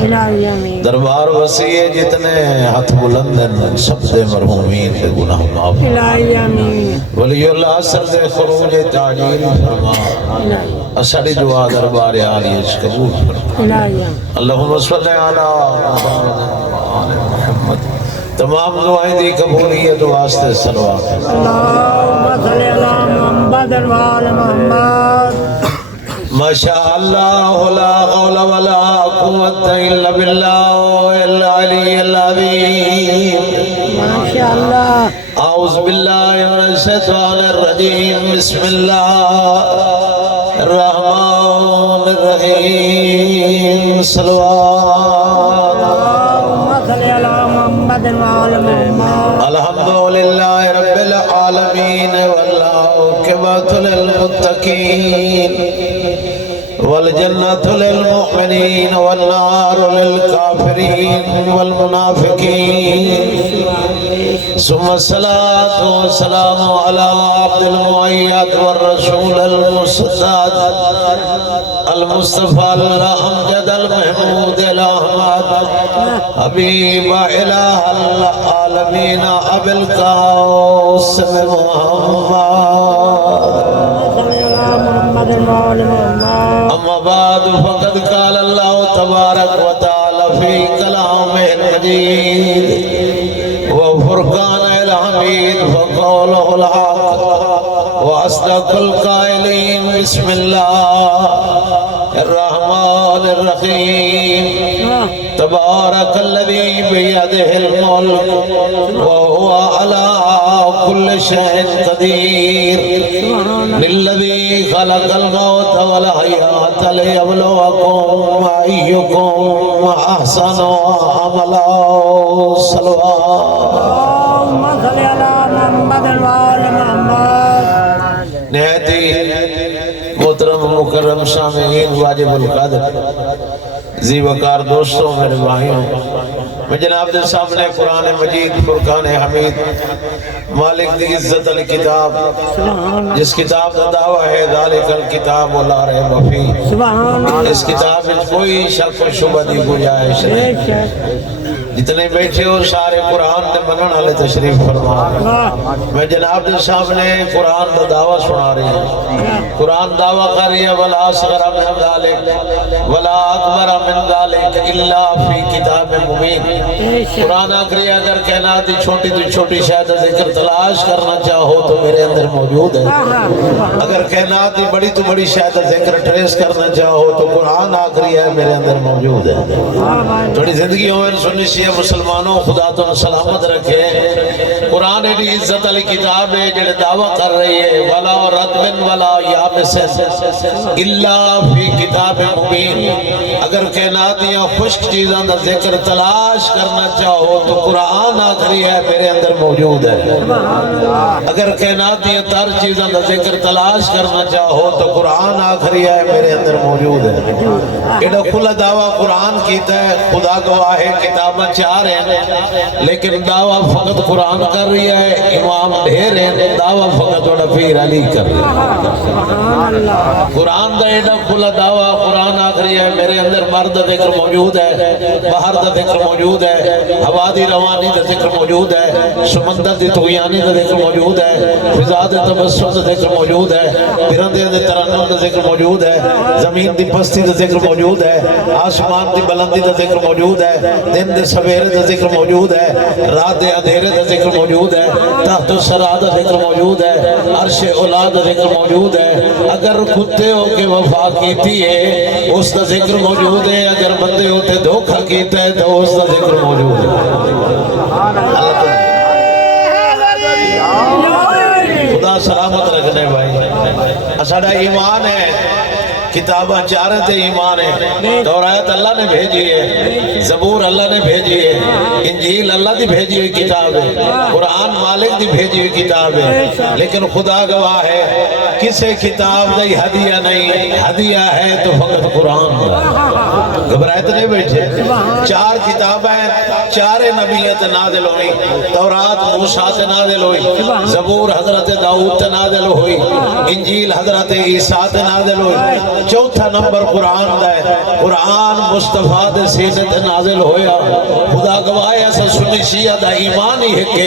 دربار وسیع جتنے ہاتھ بلندن سب دے مرحومین دے گناہ معاف ولی اللہ اثر دے خروج تعجیل فرما اساڑی دعا دربار عالیہ قبول فرما اللہم صلی علی محمد تمام دعائیں دی قبولیت واسطے صلوات اللہم صلی علی محمد وآل محمد ماشاء اللہ لا قول ولا قوت الا باللہ العلی العظیم ماشاءاللہ اعوذ باللہ من الشیطان الرجیم بسم اللہ الرحمن الرحیم صلوات اللہم صلی علی محمد وآل محمد الحمدللہ رب العالمین والعاقبۃ للمتقین والجنة للمؤمنين والنار للكافرين والمنافقين ثم الصلاة والسلام على عبد المؤيد والرسول المصدد المصطفى الأمجد المحمود الأحمد حبيب إله العالمين أبي القاسم محمد أما بعد فقد قال الله تبارك وتعالى في كلامه المجيد وفرقانه الحميد فقوله الحق وأصدق القائلين بسم الله الرحمن الرحيم تبارك الذي بيده الملك وهو على كل شيء قدير للذي خلق الموت والحياة ليبلوكم أيكم أحسن عملا صلوات اللہم صلی علی محمد وآل محمد نہایتی محترم مکرم شامعین واجب القدر ذی وقار دوستوں میرے بھائیوں میں جناب دے سامنے قرآن مجید فرقان حمید مالک دی عزت علی کتاب جس کتاب دا دعویٰ ہے ذالک الکتاب لا ریب فیہ اس کتاب میں کوئی شک و شبہ دی گنجائش نہیں جتنے بیٹھے ہو سارے قرآن دے منن والے تشریف فرما میں جناب دے سامنے قرآن دا دعویٰ سنا رہی ہوں قرآن دعویٰ کر رہی ہے ولا اصغر من ذالک ولا اکبر من ذالک الا فی کتاب مبین قرآن آخری اگر کائنات دی چھوٹی شاید ذکر تلاش کرنا چاہو تو میرے اندر موجود ہے اگر کائنات دی بڑی تو بڑی شاید ذکر ٹریس کرنا چاہو تو قرآن آخری ہے میرے اندر موجود ہے تھوڑی زندگی ہوئے سنی سی مسلمانوں خدا تو سلامت رکھے قرآن ایڈی عزت علی کتاب ہے جڑے دعویٰ کر رہی ہے ولا رتبن ولا یابسن الا فی کتاب مبین. اگر کائناتیاں خشک چیزاں دا ذکر تلاش کرنا چاہو تو قرآن آخری ہے میرے اندر موجود ہے. اگر کائناتیاں تر چیزاں دا ذکر تلاش کرنا چاہو تو قرآن آخری ہے میرے اندر موجود ہے. ایڈا کھلا دعویٰ قرآن کیتا ہے. خدا گواہ ہے کتابیں 4 ہیں لیکن دعویٰ فقط قرآن کر رہی ہے. امام ڈھیر ہیں دعویٰ فقط وڑا پیر علی کر رہی ہے. قرآن دا ایڈا کھلا دعویٰ قرآن آخری ہے میرے اندر مرد ذکر موجود ہے, باہر دا ذکر موجود ہے, ہوا دی روانی دا ذکر موجود ہے, سمندر دی طغیانی دا ذکر موجود ہے, فضا دے تبسم دا ذکر موجود ہے, پرندے دے ترنم دا ذکر موجود ہے, زمین دی پستی دا ذکر موجود ہے, آسمان دی بلندی دا ذکر موجود ہے, دن دے سویرے دا ذکر موجود ہے, رات دے اندھیرے دا ذکر موجود ہے, تحت الثری دا ذکر موجود ہے, عرش اولا دا ذکر موجود ہے. اگر کتے ہو کے وفا کیتی ہے اس دا ذکر موجود ہے, اگر بندے ہوتے دھوکہ کیتا ہے تو اس دا ذکر موجود ہے. خدا سلامت رکھنے بھائی. ساڈا ایمان ہے کتاباں 4 تے ایمان ہے. تورات اللہ نے بھیجی ہے, زبور اللہ نے بھیجی ہے, انجیل اللہ دی بھیجی ہوئی کتاب ہے, قرآن مالک دی بھیجی ہوئی کتاب ہے. لیکن خدا گواہ ہے کسے کتاب دی ہدیہ نہیں, ہدیہ ہے تو فقط قرآن دا. گھبرائے تو نہیں بیٹھے. 4 کتابیں 4 نبیت نازل ہوئی. تورات موسیٰ تے نازل ہوئی, زبور حضرت داؤد تے نازل ہوئی, انجیل حضرت عیسیٰ تے نازل ہوئی. چوتھا نمبر قرآن دا ہے. قرآن مصطفیٰ دے سینے تے نازل ہویا. خدا گواہ ہے اسا سنی شیعہ دا ایمان ہی ہے کہ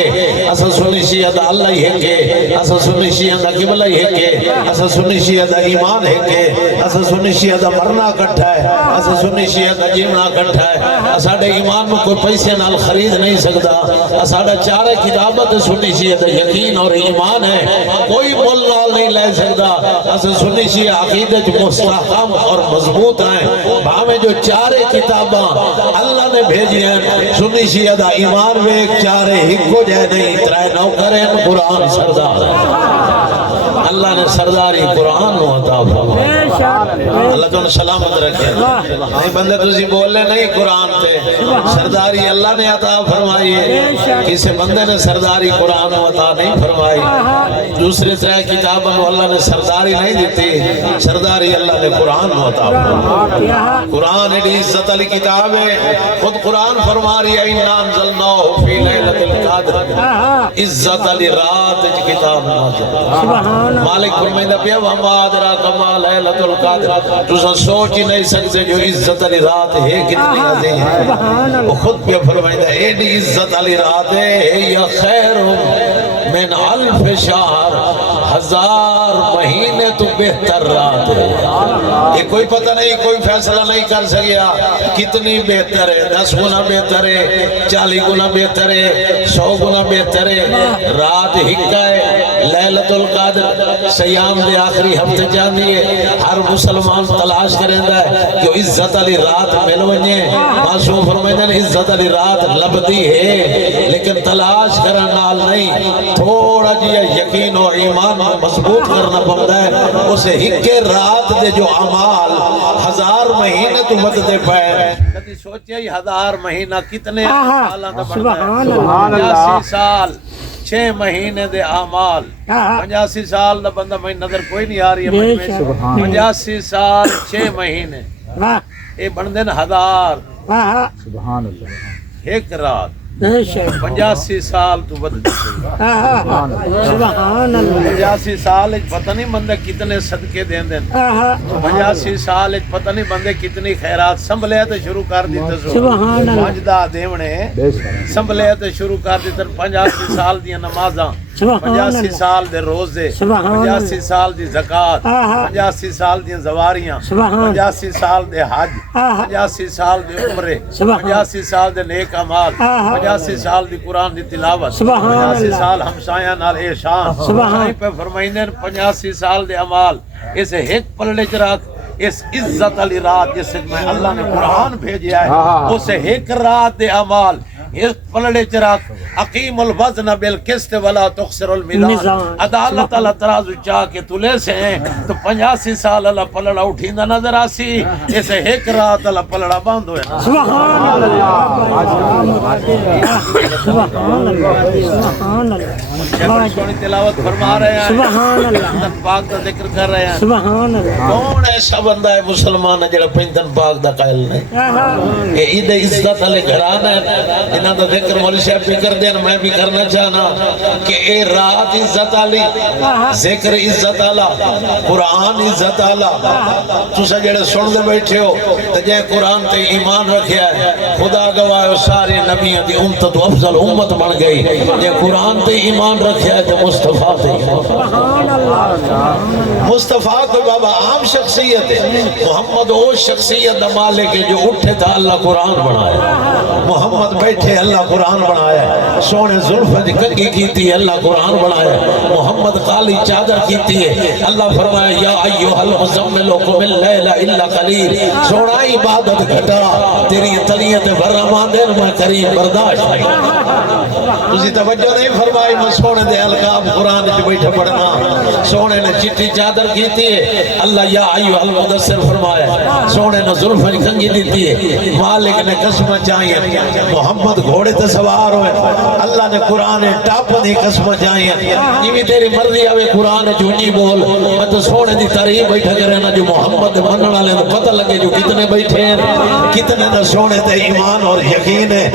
اسا سنی شیعہ دا اللہ ہی ہے کہ اسا سنی شیعہ دا قبلہ ہی ہے کہ اسا سنی شیعہ دا ایمان ہے کہ اسا سنی شیعہ دا مرنا کٹھا ہے, اسا سنی شیعہ دا جیونا کٹھا ہے. ساڈے ایمان میں کوئی پیسے نال خرید نہیں سکتا. ساڈا 4 کتابت سنی شیعہ دا یقین اور ایمان ہے, کوئی مول نال نہیں لے سکتا. اسا سنی شیعہ عقیدت مستحکم اور مضبوط ہیں. ہمیں جو 4 کتاباں اللہ نے بھیجی ہیں سنی شیعہ دا ایمان میں 4 ہکو جائے نہیں, 3 نوکر ہیں. قرآن سردار اللہ نے سرداری قرآن نو عطا فرمایا. اللہ تو سلامت رکھے. نہیں بندے تسی بولے نہیں قرآن تے سرداری اللہ نے عطا فرمائی ہے. کسی بندے نے سرداری قرآن نو عطا نہیں فرمائی. دوسرے 3 کتابوں اللہ نے سرداری نہیں دیتی, سرداری اللہ نے قرآن نو عطا فرمائی. قرآن ایڈی عزت علی کتاب ہے. خود قرآن فرما رہی ہے اِنَّا أَنزَلْنَاهُ فِي لَيْلَةِ الْقَدْرِ. عزت علی رات کتاب نازل. مالک فرمائندہ پیا وَمَا أَدْرَاكَ مَا لَيْلَةُ الْقَدْرِ. تو سوچ ہی نہیں سکتے جو عزت علی رات ہے کتنی عظیم ہے. وہ خود پیا فرمائندہ ایڈی عزت علی رات ہے یا خیر من 1000 شہر, 1000 مہینے تو بہتر رات ہے. یہ کوئی پتہ نہیں, کوئی فیصلہ نہیں کر سکیا کتنی بہتر ہے. 10 گنا بہتر ہے, 40 گنا بہتر ہے, 100 گنا بہتر ہے. رات ہکا ہے لیلۃ القدر سیام دے آخری ہفتے جاندی ہے. ہر مسلمان تلاش کریندا ہے کہ عزت علی رات مل ونجے. معصوم فرمائندے نے عزت علی رات لبدی ہے لیکن تلاش کرن نال نہیں, تھوڑا جیا یقین و ایمان مضبوط کرنا پڑتا ہے. اسے ہکے رات دے جو اعمال 1000 مہینے تو بدتے پائے. کدی سوچیا ہی 1000 مہینہ کتنے سالاں دا بنتا ہے. 85 سال 6 مہینے دے اعمال. 85 سال دا بندہ میں نظر کوئی نہیں آ رہی ہے. 85 سال 6 مہینے اے بندے نے 1000. سبحان اللہ. ایک رات 85 سال تو بدل. سبحان اللہ. 85 سال پتہ نہیں بندے کتنے صدقے دین دین. 85 سال پتہ نہیں بندے کتنی خیرات سنبھلے تو شروع کر دیتے. سبحان اللہ. 5 دا دیونے سنبھلے تو شروع کر دیتے. 85 سال دی نمازاں, 85 سال دے روزے, 85 سال دی زکات, 85 سال دی زواریاں, 85 سال دے حج, 85 سال دے عمرے, 85 سال دے نیک اعمال, 85 سال دی قرآن دی تلاوت, 85 سال ہمسایاں نال احسان. سبحان پہ فرمائندے 85 سال دے اعمال اسے ایک پلڑے چ رکھ. اس عزت علی رات جس میں اللہ نے قرآن بھیجیا ہے اسے ایک رات دے اعمال اس پلڑے چراغ اقیم الوزن بالقسط ولا تخسر المیزان، عدالت اللہ ترازو چاہ کے تلے سے ہیں تو 85 سال اللہ پلڑا اٹھیندہ نظر آسی، اسے ایک رات اللہ پلڑا باندھ ہویا۔ سبحان اللہ، سبحان اللہ، سبحان تلاوت فرما رہے ہیں، سبحان اللہ، پیندن پاک دا ذکر کر رہے ہیں۔ سبحان اللہ، کون ایسا بندہ ہے مسلمان ہے جڑا پیندن پاک دا قائل نہیں؟ یہ عید عزت علی گھران ہے، انہاں دا ذکر مولی صاحب بھی کر دیں، میں بھی کرنا چاہنا کہ اے رات عزت علی، ذکر عزت علی، قرآن عزت علی۔ تسا جڑے سن دے بیٹھے ہو تجھے قرآن تے ایمان رکھیا ہے، خدا گواہ سارے نبیوں دی امت تو افضل امت بن گئی، جے قرآن تے ایمان رکھیا ہے تو مصطفیٰ تے مصطفیٰ کوئی بابا عام شخصیت ہے، محمد وہ شخصیت مالک ہے جو اٹھے تھا اللہ قرآن بنایا، محمد بیٹھے اللہ قرآن بنایا، سونے زلفت کنگی کیتی ہے اللہ قرآن بنایا، محمد قالی چادر کیتی ہے اللہ فرمایا یا ایوہ المزمل قم اللیل الا قلیل، سونا عبادت گھٹا تیری تلیت برمان دیر میں کریم برداشت نہیں۔ تسی توجہ نہیں فرمائی میں سونے دے القاب قرآن جو بیٹھا پڑھنا، سونے نے چٹی چادر کیتی ہے اللہ یا ایوہ المدثر فرمایا، سونے نے زلفت کنگی دیتی ہے، مالک نے قسمہ چاہیے محمد گھوڑے تے سوار ہوئے، اللہ نے قرآن ٹاپ دی قسمہ چاہیے، یہ بھی تیری مرضی آوے قرآن جھونی بول، میں تو سونے دی تاریخ بیٹھا کرے نا جو محمد مننا لے تو پتہ لگے جو کتنے بیٹھے ہیں، کتنے نہ سونے تے ایمان اور یقین ہے۔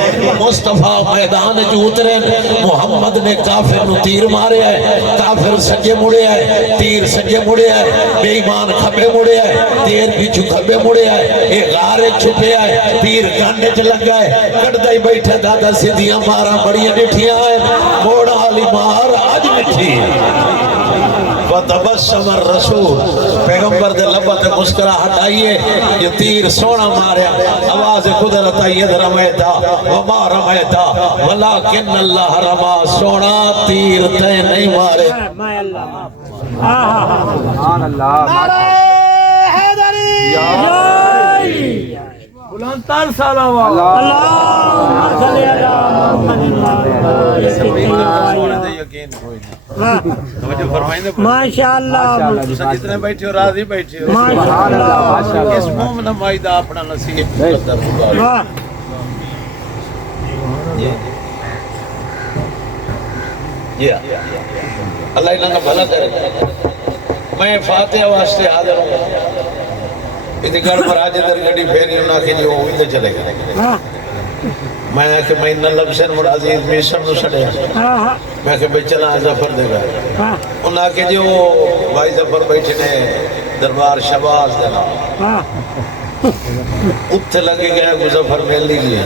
مصطفیٰ میدان جو اترے، محمد نے کافر نو تیر مارے ہے، کافر سجے مڑے ہے، تیر سجے مڑے ہے، بے ایمان کھبے مڑے ہے، تیر بھی کھبے مڑے ہے، ایک غارے چھپے ہے، تیر گانڈے چ لگا ہے، کڑدائی بیٹھے دادا سیدھیاں مارا بڑیاں نٹھیاں ہیں، موڑا علی مار آج نٹھی وَتَبَسَّمَ الرَّسُولُ، پیغمبر دے لبا تے مسکرا ہٹائیے، یہ تیر سونا ماریا، آواز قدرت آئید رمیتا وما رمیتا ولیکن اللہ رما، سونا تیر تے نہیں مارے۔ سبحان اللہ، نعرہ حیدری، بلند تر سلام اللہ، اللہم صلی اللہ محمد، یقین کوئی نہیں، توجہ فرمائیں دے، ماشاءاللہ، جتنے بیٹھے ہو راضی بیٹھے ہو، ماشاءاللہ، اس مومن مائدہ اپنا نصیب قدر گزار۔ اللہ انہوں نے بھلا کرے، میں فاتحہ واسطے حاضر ہوں، اتنی گھر پر آج ادھر گھڑی پھیری انہوں نے جو ہوئی تو چلے گئے، میں کہ میں انہوں لبسن مڑ عزیز میشن نو سڑے، میں کہ بے چلا زفر دے گا، انہوں نے جو بھائی زفر بیٹھے نے دربار شباز دینا، اتھے لگے گئے مظفر میں لیجئے،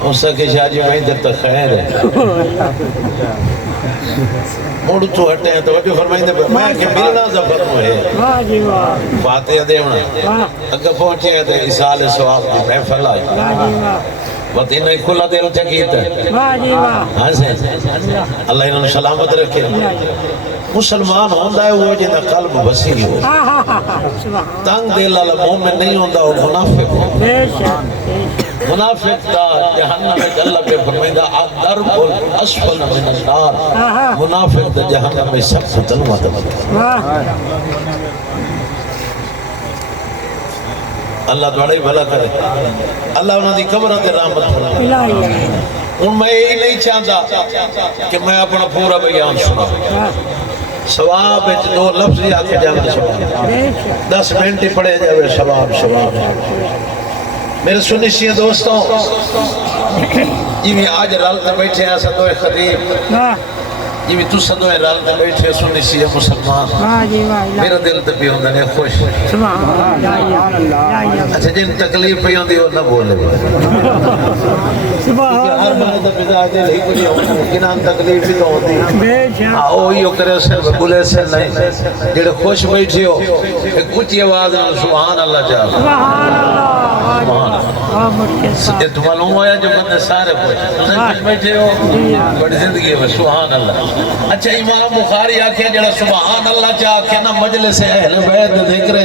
اس کے شاہ جی میں در تک خیر ہے، موڑ تو ہٹے ہیں توجہ فرمائیں دے، میں کہ ملنا زفر میں ہے، فاتحہ دیونا، اگر پہنچے ہیں تو اسال سواب کی محفل آئی، بات انہیں کھلا دل چکیتا ہے، ہاں سے اللہ انہوں نے سلامت رکھے، مسلمان ہوندہ ہے وہ جنہ قلب وسیع ہو، تنگ دل اللہ مومن نہیں ہوندہ وہ منافق ہو، منافق دا جہنم میں اللہ پہ فرمائندہ الدرب الاسفل من النار، منافق دا جہنم میں سب سے تلوہ اللہ دوڑے بھلا کرے، اللہ انہوں دی قبرت رحمت فرمائے۔ ان میں یہی نہیں چاہتا کہ میں اپنا پورا بیان سنا، سواب ہے دو لفظ ہی آکے جانے سواب، 10 منٹ ہی پڑے جاوے سواب سواب۔ میرے سنیسی دوستوں، یہ بھی آج رالتے بیٹھے ہیں سدوئے خطیب، یہ بھی تو سدوئے رالتے بیٹھے ہیں سنیسی مسلمان، میرا دل تو بھی ہوندہ نہیں خوش، اچھا جن تکلیف پہ ہوندی وہ نہ بولے، ہر بارے دا دل ہی کچھ ہونا کنان تکلیف ہی تو ہوتی بے شک آؤ یہ کرے سے بلے سے نہیں جڑے خوش بیٹھے ہو ایک اونچی آواز نال سبحان اللہ چاہو سبحان اللہ سبحان اللہ یہ تو معلوم ہوا جو بندے سارے خوش بیٹھے ہو بڑی زندگی ہے سبحان اللہ اچھا امام بخاری آکھے جڑا سبحان اللہ چاہ کے نا مجلس اہل بیت ذکر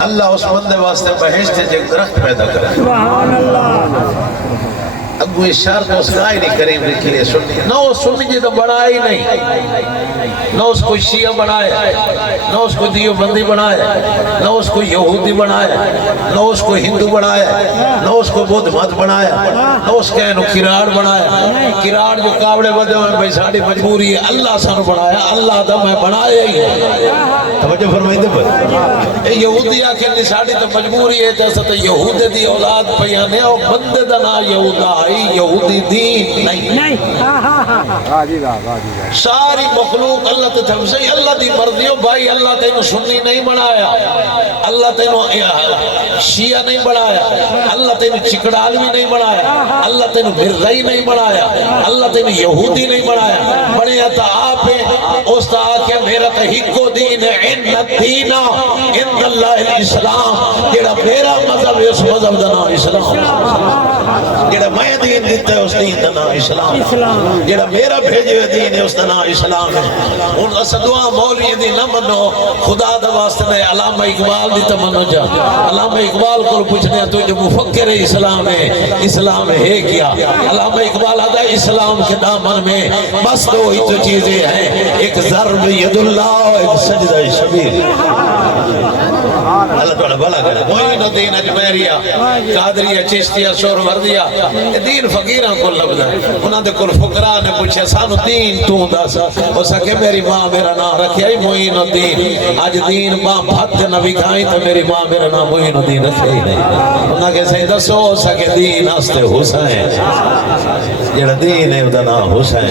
اللہ اس بندے واسطے بہشت ایک درخت پیدا کرے سبحان اللہ ابو اشار تو اس کا ہی نہیں کریم لکھی ہے سنی نہ اس سنی جی تو بڑھا ہی نہیں نہ اس کو شیعہ بنائے نہ اس کو دیو بندی بنائے نہ اس کو یہودی بنائے نہ اس کو ہندو بنائے نہ اس کو بدھ مت بنائے نہ اس کے انہوں کراڑ بنائے کراڑ جو کابڑے بدے ہوئے بھائی ساڑی مجبوری ہے اللہ سانو بنایا اللہ دا میں بنایا ہی ہے توجہ فرمائی دے پر اے یہودی آکھے نہیں ساڑی تو مجبوری ہے جیسا تو یہود دی اولاد پیانے اور بندے دا نا یہودہ یہودی دین نہیں ساری مخلوق اللہ تے تھمسے اللہ دی مرضیوں بھائی اللہ تینوں سنی نہیں بنایا اللہ تینوں شیعہ نہیں بنایا اللہ تینوں چکڑالوی نہیں بنایا اللہ تینوں مرزائی نہیں بنایا اللہ تینوں یہودی نہیں بنایا بنیا تا آپ اس تا آکے میرا تا ہکو دین ہے ان الدین ان اللہ الاسلام جیڑا میرا مذہب ہے اس مذہب دنا اسلام جیڑا میں دین دیتا ہے اس دین دا نام اسلام جیڑا میرا بھیجے ہوئے دین ہے اس دا نام اسلام ہے ان اسدعا مولی دی نہ منو خدا دا واسطے نے علامہ اقبال دی تمنو جا علامہ اقبال کو پوچھنے تو جو مفکر اسلام ہے کیا علامہ اقبال آدھا اسلام کے دامن میں بس دو ہی تو چیزیں ہیں ایک ضرب ید اللہ ایک سجدہ شبیر اللہ تعالیٰ بھلا کرے معین الدین اجمیریہ قادریہ چشتیہ سہروردیہ دین فقیران کو لبدا انہاں دے کل فقراء نے پوچھا سانو دین تو داسا وہ سکے میری ماں میرا نام رکھے آئی معین الدین آج دین ماں بھت نبی کھائیں تو میری ماں میرا نام معین الدین رکھے ہی نہیں انہاں کے سہی دسو سکے دین آستے حسین جیڑا دین ہے ادھا نام حسین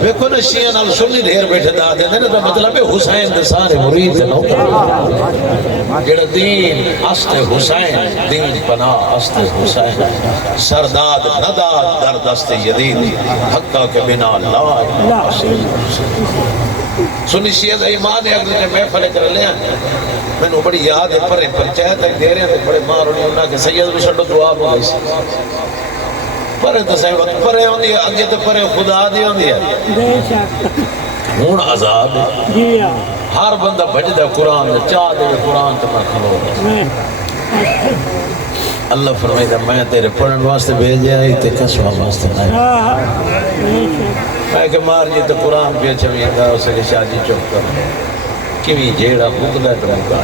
ویکو نا شیعہ نال سنی دھیر بیٹھے دا دے دینے دا مطلب ہے حسین دے سارے مرید دے نوکر جیڑا دین آستے حسین دین پناہ آستے حسین سرداد نداد در دست یدید حقہ کے بنا لا سنی شیعہ دا ایمان ہے اگلے نے محفلے کر لیا میں نے بڑی یاد ہے پرے پنچایت ایک دے رہے ہیں بڑے مارو نہیں ہونا کہ سید رسول دعا ہو گئی پرے تو صحیح وقت پرے ہوندی ہے اگے تو پرے خدا دی ہوندی ہے بے شک ہون عذاب ہے ہر بندہ بجدہ قرآن دے چاہ دے قرآن تو میں کھلو اللہ فرمائی دا میں تیرے پڑھن واسطے بھیجے آئی تے کسوہ واسطے نہیں میں کہ مار جی تو قرآن پہ چوین دا اسے کہ شاجی چوک کر کیویں جیڑا بکلا تو مکا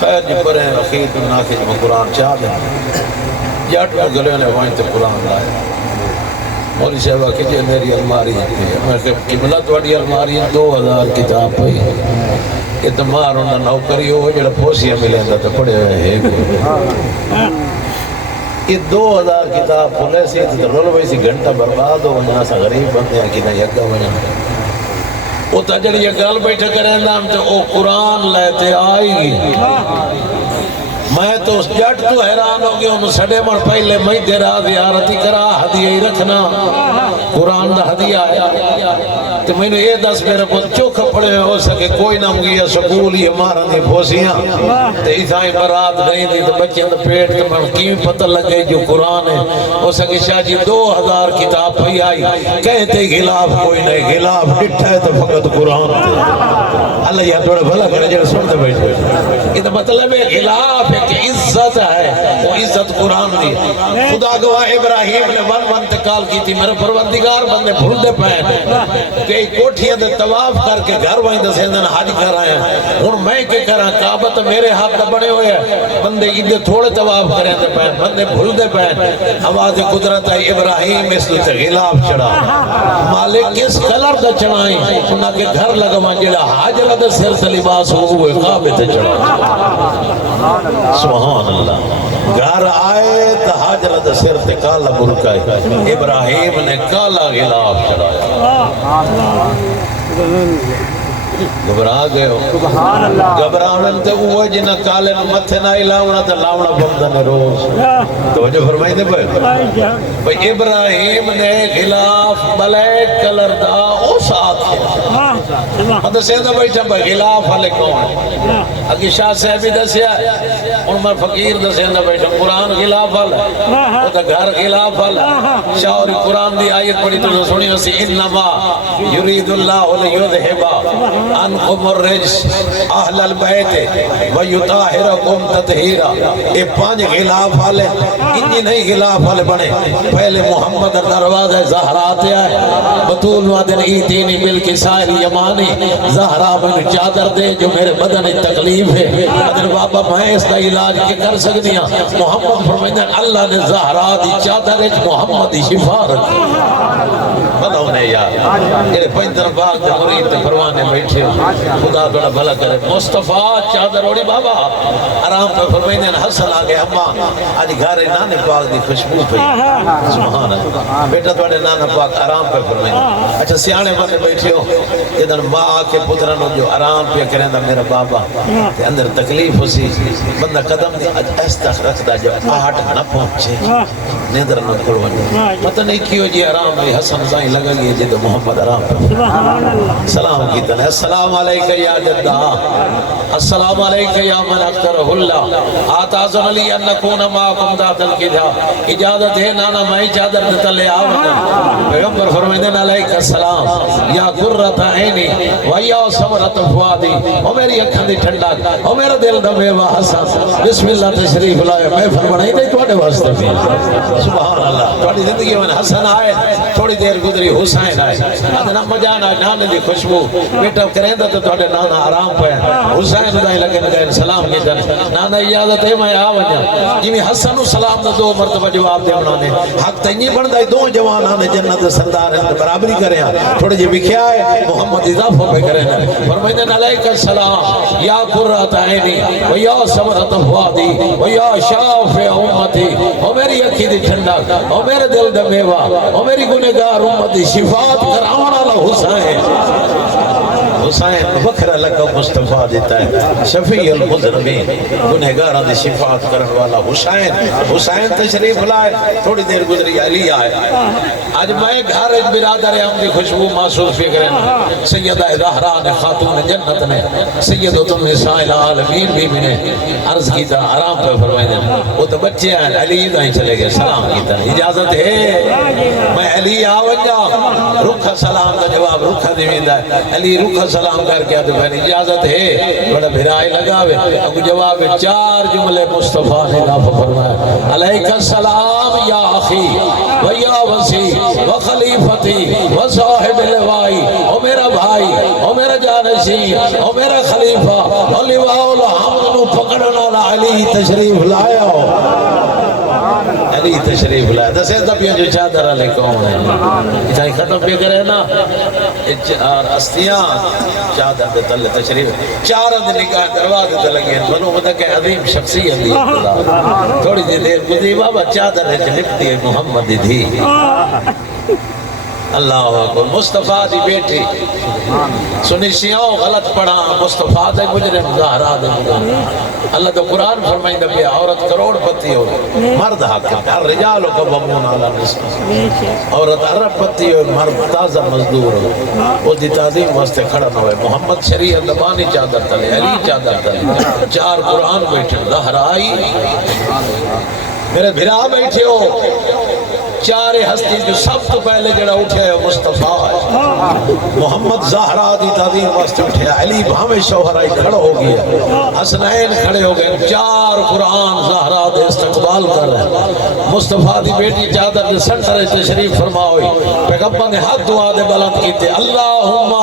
خیر جی پڑھیں اخیر تو ناکج میں قرآن چاہ دیں جاٹ میں گلے نے وائن تے قرآن لائے مولی صاحبہ کہ جی میری الماری ہے میں کہ قبلت والی الماری 2000 کتاب پہی کہ تمہار انہا نوکری ہو جڑا پوسیاں ملیں گا تو پڑھے ہوئے ہیں یہ 2000 کتاب پھولے سی تو رول بھائی سی گھنٹہ برباد ہو وجہ سا غریب بندے ہیں کہ نہ یکا وجہ وہ تجڑ یہ گل بیٹھا کریں نام تو او قرآن لیتے آئی گی میں تو اس جٹ تو حیران ہو گیا انہوں سڑے مر پہلے میں دیرا زیارتی کرا ہدیہ ہی رکھنا قرآن دا ہدیہ ہے تو میں نے یہ دس میرے کو چوکھ پڑے ہو سکے کوئی نہ مگیا سکول ہی ہمارا دی پھوسیاں تو عیسائی برات نہیں دی تو بچے اندر پیٹ تو میں کیوں پتہ لگ گئی جو قرآن ہے ہو سکے شاہ جی 2000 کتاب پہی آئی کہتے غلاف کوئی نہیں غلاف ڈٹھا ہے تو فقط قرآن تھے اللہ یہ تھوڑا بھلا کرے جڑے سنتے بیٹھے یہ تو مطلب ہے غلاف ہے کہ عزت ہے وہ عزت قرآن دی خدا گواہ ابراہیم نے ون انتقال کی تھی میرے پروردگار بندے بھول دے پہن کہ کوٹھیاں دے طواف کر کے گھر وہیں دے سیندن حج کر آئے ہیں اور میں کہ کرا کعبہ تو میرے ہاتھ دے بڑے ہوئے ہیں بندے ادھے تھوڑے طواف کریں دے پہن بندے بھول دے پہن آواز قدرت ہے ابراہیم اس لئے غلاف چڑھا مالک کس کلر دا چڑھائیں انہاں کے گھر لگا جڑا حاجرہ دے سر سے لباس ہوئے کعبے تے چڑھا سبحان اللہ گھر آئے تو حاجرہ دے سر تے کالا برکائے ابراہیم نے کالا غلاف چڑھایا گھبرا گئے ہو گھبراؤن تے وہ جنہ کالے متھے نہ لاؤنا تے لاؤنا بمدن روز توجہ فرمائی دے بھائی ابراہیم نے غلاف بلیک کلر دا او ساتھ ہے مطلب سیدہ بیٹھا بھائی غلاف والے کون اگی شاہ صاحبی دسیا ان میں فقیر دسیا نہ بیٹھا قرآن غلاف والا وہ تو گھر غلاف والا شاہ اور قرآن دی آیت پڑھی تو سنی اسی انما یرید اللہ لیذہبا عنکم الرجس اہل البیت ویطہرکم تطہیرا یہ پانچ غلاف والے انہی نہیں غلاف والے بنے پہلے محمد دروازہ زہرات آئے بطول وادن ایتینی ملکی سائر یمانی زہرا میں چادر دے جو میرے بدن تکلیف ہے ادھر بابا میں اس کا علاج کی کر سکتی ہیں محمد فرمائیں اللہ نے زہرا دی چادر ایک محمد دی شفا رکھی بتاؤ نے یار یہ پنجر باغ دے مرید دے پروانے بیٹھے خدا بڑا بھلا کرے مصطفیٰ چادر اوڑی بابا آرام پہ فرمائیں حسن آگے اما آج گھارے نانے پاک دی خوشبو پہ سبحان اللہ بیٹا توڑے نانا پاک آرام پہ فرمائیں اچھا سیانے بندے بیٹھے ہو جدن ماں آکے پترانو جو آرام پہ کریں دا میرا بابا تے اندر تکلیف ہو سی بندہ قدم دی اج ایس تک رکھ دا جب آہٹ نہ پہنچے نیدر نہ کھڑوان پتہ نہیں کیوں جی آرام بھی حسن زائیں لگا گئی جدو محمد آرام پہ سلام کی تنہ السلام علیکہ یا جدہ السلام علیکہ یا من اکترہ اللہ آتازن علی انکون ماکم داتل کی جا اجازت ہے نانا میں چادر دتلے آونا پیغمبر فرمیدن علیکہ السلام یا قررت عینی ویا سمرت فوادی او میری اکھن دی ٹھنڈا او میرا دل دا میوہ حسن بسم اللہ تشریف لائے میں فرمائی دے توڑے واسطے بھی سبحان اللہ توڑی زندگی میں حسن آئے تھوڑی دیر گزری حسین آئے ادنا مجان آئے نانے دی خوشبو بیٹا کریں دا تو توڑے نانا آرام پہ حسین دائی لگے نگئے سلام کی جن نانا اجازت ہے میں آوانیا جیمی حسن و سلام دا دو مرتبہ جواب دے انہوں نے حق تینی بڑھ دائی دو جوان آنے جنت سردار ہیں برابری کریں تھوڑے جی بکھیا ہے محمد اضافہ پہ کریں فرمائدن علیکہ السلام یا قررت عینی ویا سمرت فوادی ویا شافع امتی او میری اکھی دی ٹھنڈا او میرے دل دا میوہ او میری گنہگار امتی شفاعت کراؤنا اللہ حسین حسین وکھرہ لکا مصطفیٰ دیتا ہے شفیع المذنبین گنہگارہ دی شفاعت کرنے والا حسین حسین تشریف لائے تھوڑی دیر گزری علی آئے آج میں گھر ایک برادر ہم دی خوشبو محسوس بھی کریں سیدہ زہرا نے خاتون جنت نے سیدۃ النساء العالمین بھی نے عرض کی طرح آرام پہ فرمائیں دیں وہ تو بچے ہیں علی دائیں چلے گئے سلام کی طرح اجازت ہے میں علی آوان جا رکھا سلام کا جواب رکھا دیویندہ ہے علی رکھا سلام کر کے آدھے بہن اجازت ہے بڑا بھرائی لگاوے اگر جواب چار جملے مصطفیٰ نے اضافہ فرمایا علیکہ السلام یا اخی و یا وسیع و خلیفتی و صاحب لوائی او میرا بھائی او میرا جانشین او میرا خلیفہ او لواء الحمد نو پکڑنا علی تشریف لایا ہو علی تشریف لایا دسے دبیاں جو چادر علی کون ہے اتنی ختم بھی کرے نا استیاں چادر دے تل تشریف چار اندر نکاح کروا دیتا لگے بنو مدہ کہ عظیم شخصیت دی تھوڑی دیر گزری بابا چادر ہے لپتی ہے محمد دی اللہ اکبر مصطفیٰ دی بیٹی سنی شیعوں غلط پڑھا مصطفیٰ دے مجرم زہرا دے مجرم اللہ تو قرآن فرمائیں دے پہ عورت کروڑ پتی ہو مرد حاکم الرجال قوامون علی النساء عورت عرب پتی ہو مرد تازہ مزدور ہو وہ دی تعظیم واسطے کھڑا نہ ہوئے محمد شریعت دبانی چادر تلے علی چادر تلے چار قرآن بیٹھے زہرائی میرے بھرا بیٹھے ہو چارے ہستی جو سب تو پہلے جڑا اٹھے ہے مصطفیٰ ہے محمد زہرا دی تعظیم واسطے اٹھے علی بھامے شوہرائی کھڑا ہو گیا حسنین کھڑے ہو گئے چار قرآن زہرا دے استقبال کر رہے مصطفیٰ دی بیٹی چادر دے سنٹر تشریف فرماؤئی پیغمبر نے ہاتھ دعا دے بلند کیتے اللہم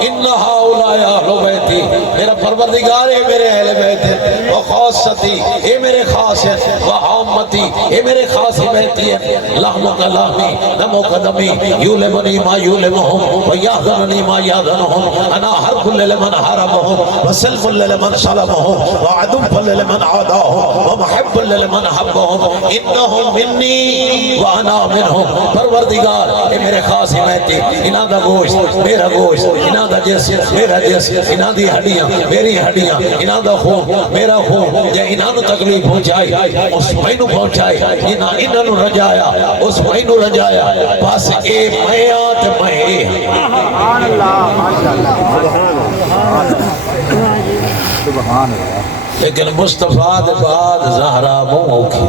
انہا اولائی اہل بیتی میرا پروردگار ہے میرے اہل بیت و خاصتی اے میرے خاص ہے و عامتی اے میرے خاص بیتی ہے لا يعلم كلامي نمو قدمي يعلمني ما يعلمهم ويحذرني ما يحذرهم أنا حرب لمن حاربهم وسلم لمن سلمهم وعدو لمن عاداهم ومحب لمن حبهم إنهم مني وأنا منهم پروردگار اے میرے خاص حمایتی انہاں دا گوشت میرا گوشت انہاں دا جسم میرا جسم انہاں دی ہڈیاں میری ہڈیاں انہاں دا خون میرا خون جے انہاں نو تکلیف پہنچائی اس مینوں پہنچائی انہاں نو رجایا اس مینوں رجایا بس اے میں تے میں سبحان اللہ ماشاءاللہ سبحان اللہ لیکن مصطفیٰ دے بعد زہرا منہ اوکھی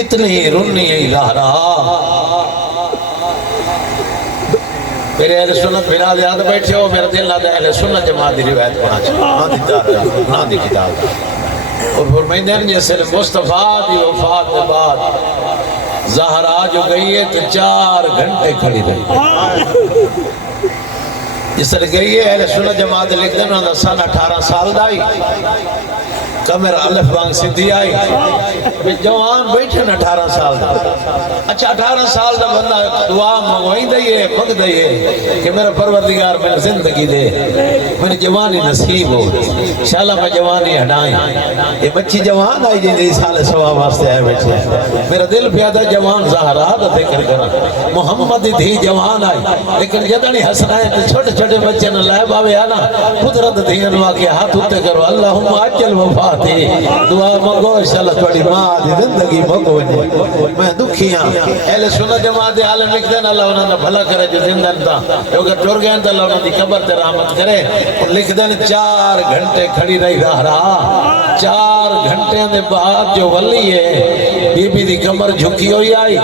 اتنی رنی زہرا میرے اہل سنت بنا دے آدھ بیٹھے ہو میرا دل نہ دے اہل سنت جماعت دی روایت پڑھا چاہتا نہ دی کتاب اور فرمائندے ہیں جیسے مصطفیٰ دی وفات دے بعد زہرا جو گئی ہے تو 4 گھنٹے کھڑی رہی جس طرح گئی ہے اہل سنت جماعت لکھ دینا دا سن 18 سال دائی کمر الف بانگ سدھی آئی جوان بیٹھے 18 سال دا اچھا 18 سال دا بندہ دعا منگوائیں دئیے مگ دئیے کہ میرا پروردگار میں زندگی دے میری جوانی نصیب ہو انشاءاللہ میں جوانی ہٹائیں یہ بچی جوان آئی جن دی سال سوا واسطے آئے بیٹھے میرا دل پیادا جوان زہرا دا ذکر کرا محمد تھی جوان آئی لیکن جدنی حسنائیں چھوٹے چھوٹے بچے نہ لائے باوے آنا قدرت تھی انواع کے ہاتھ ہوتے کرو اللہم عجل وفات دعا منگو انشاءاللہ تھوڑی ماں دی زندگی مگو میں دکھیاں اہل سنت جماعت عالم لکھ دینا اللہ انہوں نے بھلا کرے جو زندن تھا کیونکہ ٹور گئے تو اللہ انہوں نے قبر تے رحمت کرے لکھ دینا 4 گھنٹے کھڑی رہی رہا 4 گھنٹے دے بعد جو ولی ہے بی بی دی کمر جھکی ہوئی آئی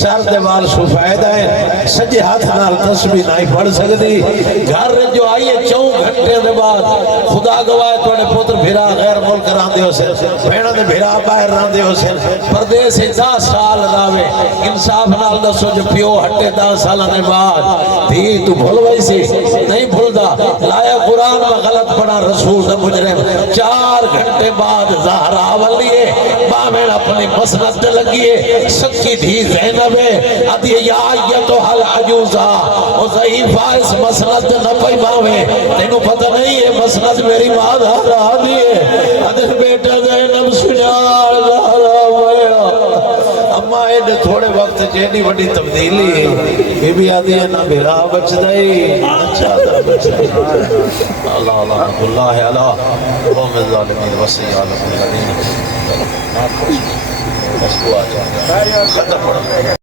سر دے وال سفید آئے سجے ہاتھ نال تسبیح نہیں پڑھ سکتی گھر جو آئی ہے 4 گھنٹے دے بعد خدا گواہ توڑے پتر بھیرا غیر ملک راندے ہو سن بھیڑا دے بھیرا باہر راندے ہو سن پردیس 10 سال راوے انصاف نال دسو جو پیو ہٹے 10 سالہ دے بعد تھی تو بھول وئی سی نہیں بھول دا لایا قرآن میں غلط پڑا رسول دا مجرم 4 گھنٹے بعد زہرا ولیے باوین اپنی مسند تے لگیے سکی دھی زینب ہے ادھی یا ایتو حل عجوزہ او ضعیفہ اس مسند تے نہ پئی باوے تینوں پتہ نہیں ہے مسند میری ماں زہرا دیئے ادھر بیٹا زینب سجار زہرا ویا اما ایڈے تھوڑے وقت جیڈی وڈی تبدیلی بی بی آدھی ہے نہ بھیرا بچ دائی اچھا دا بچ دائی اللہ اللہ اللہ اللہ قوم الظالمین وسیع عالم الذین بس کو آ جائے ختم پڑھا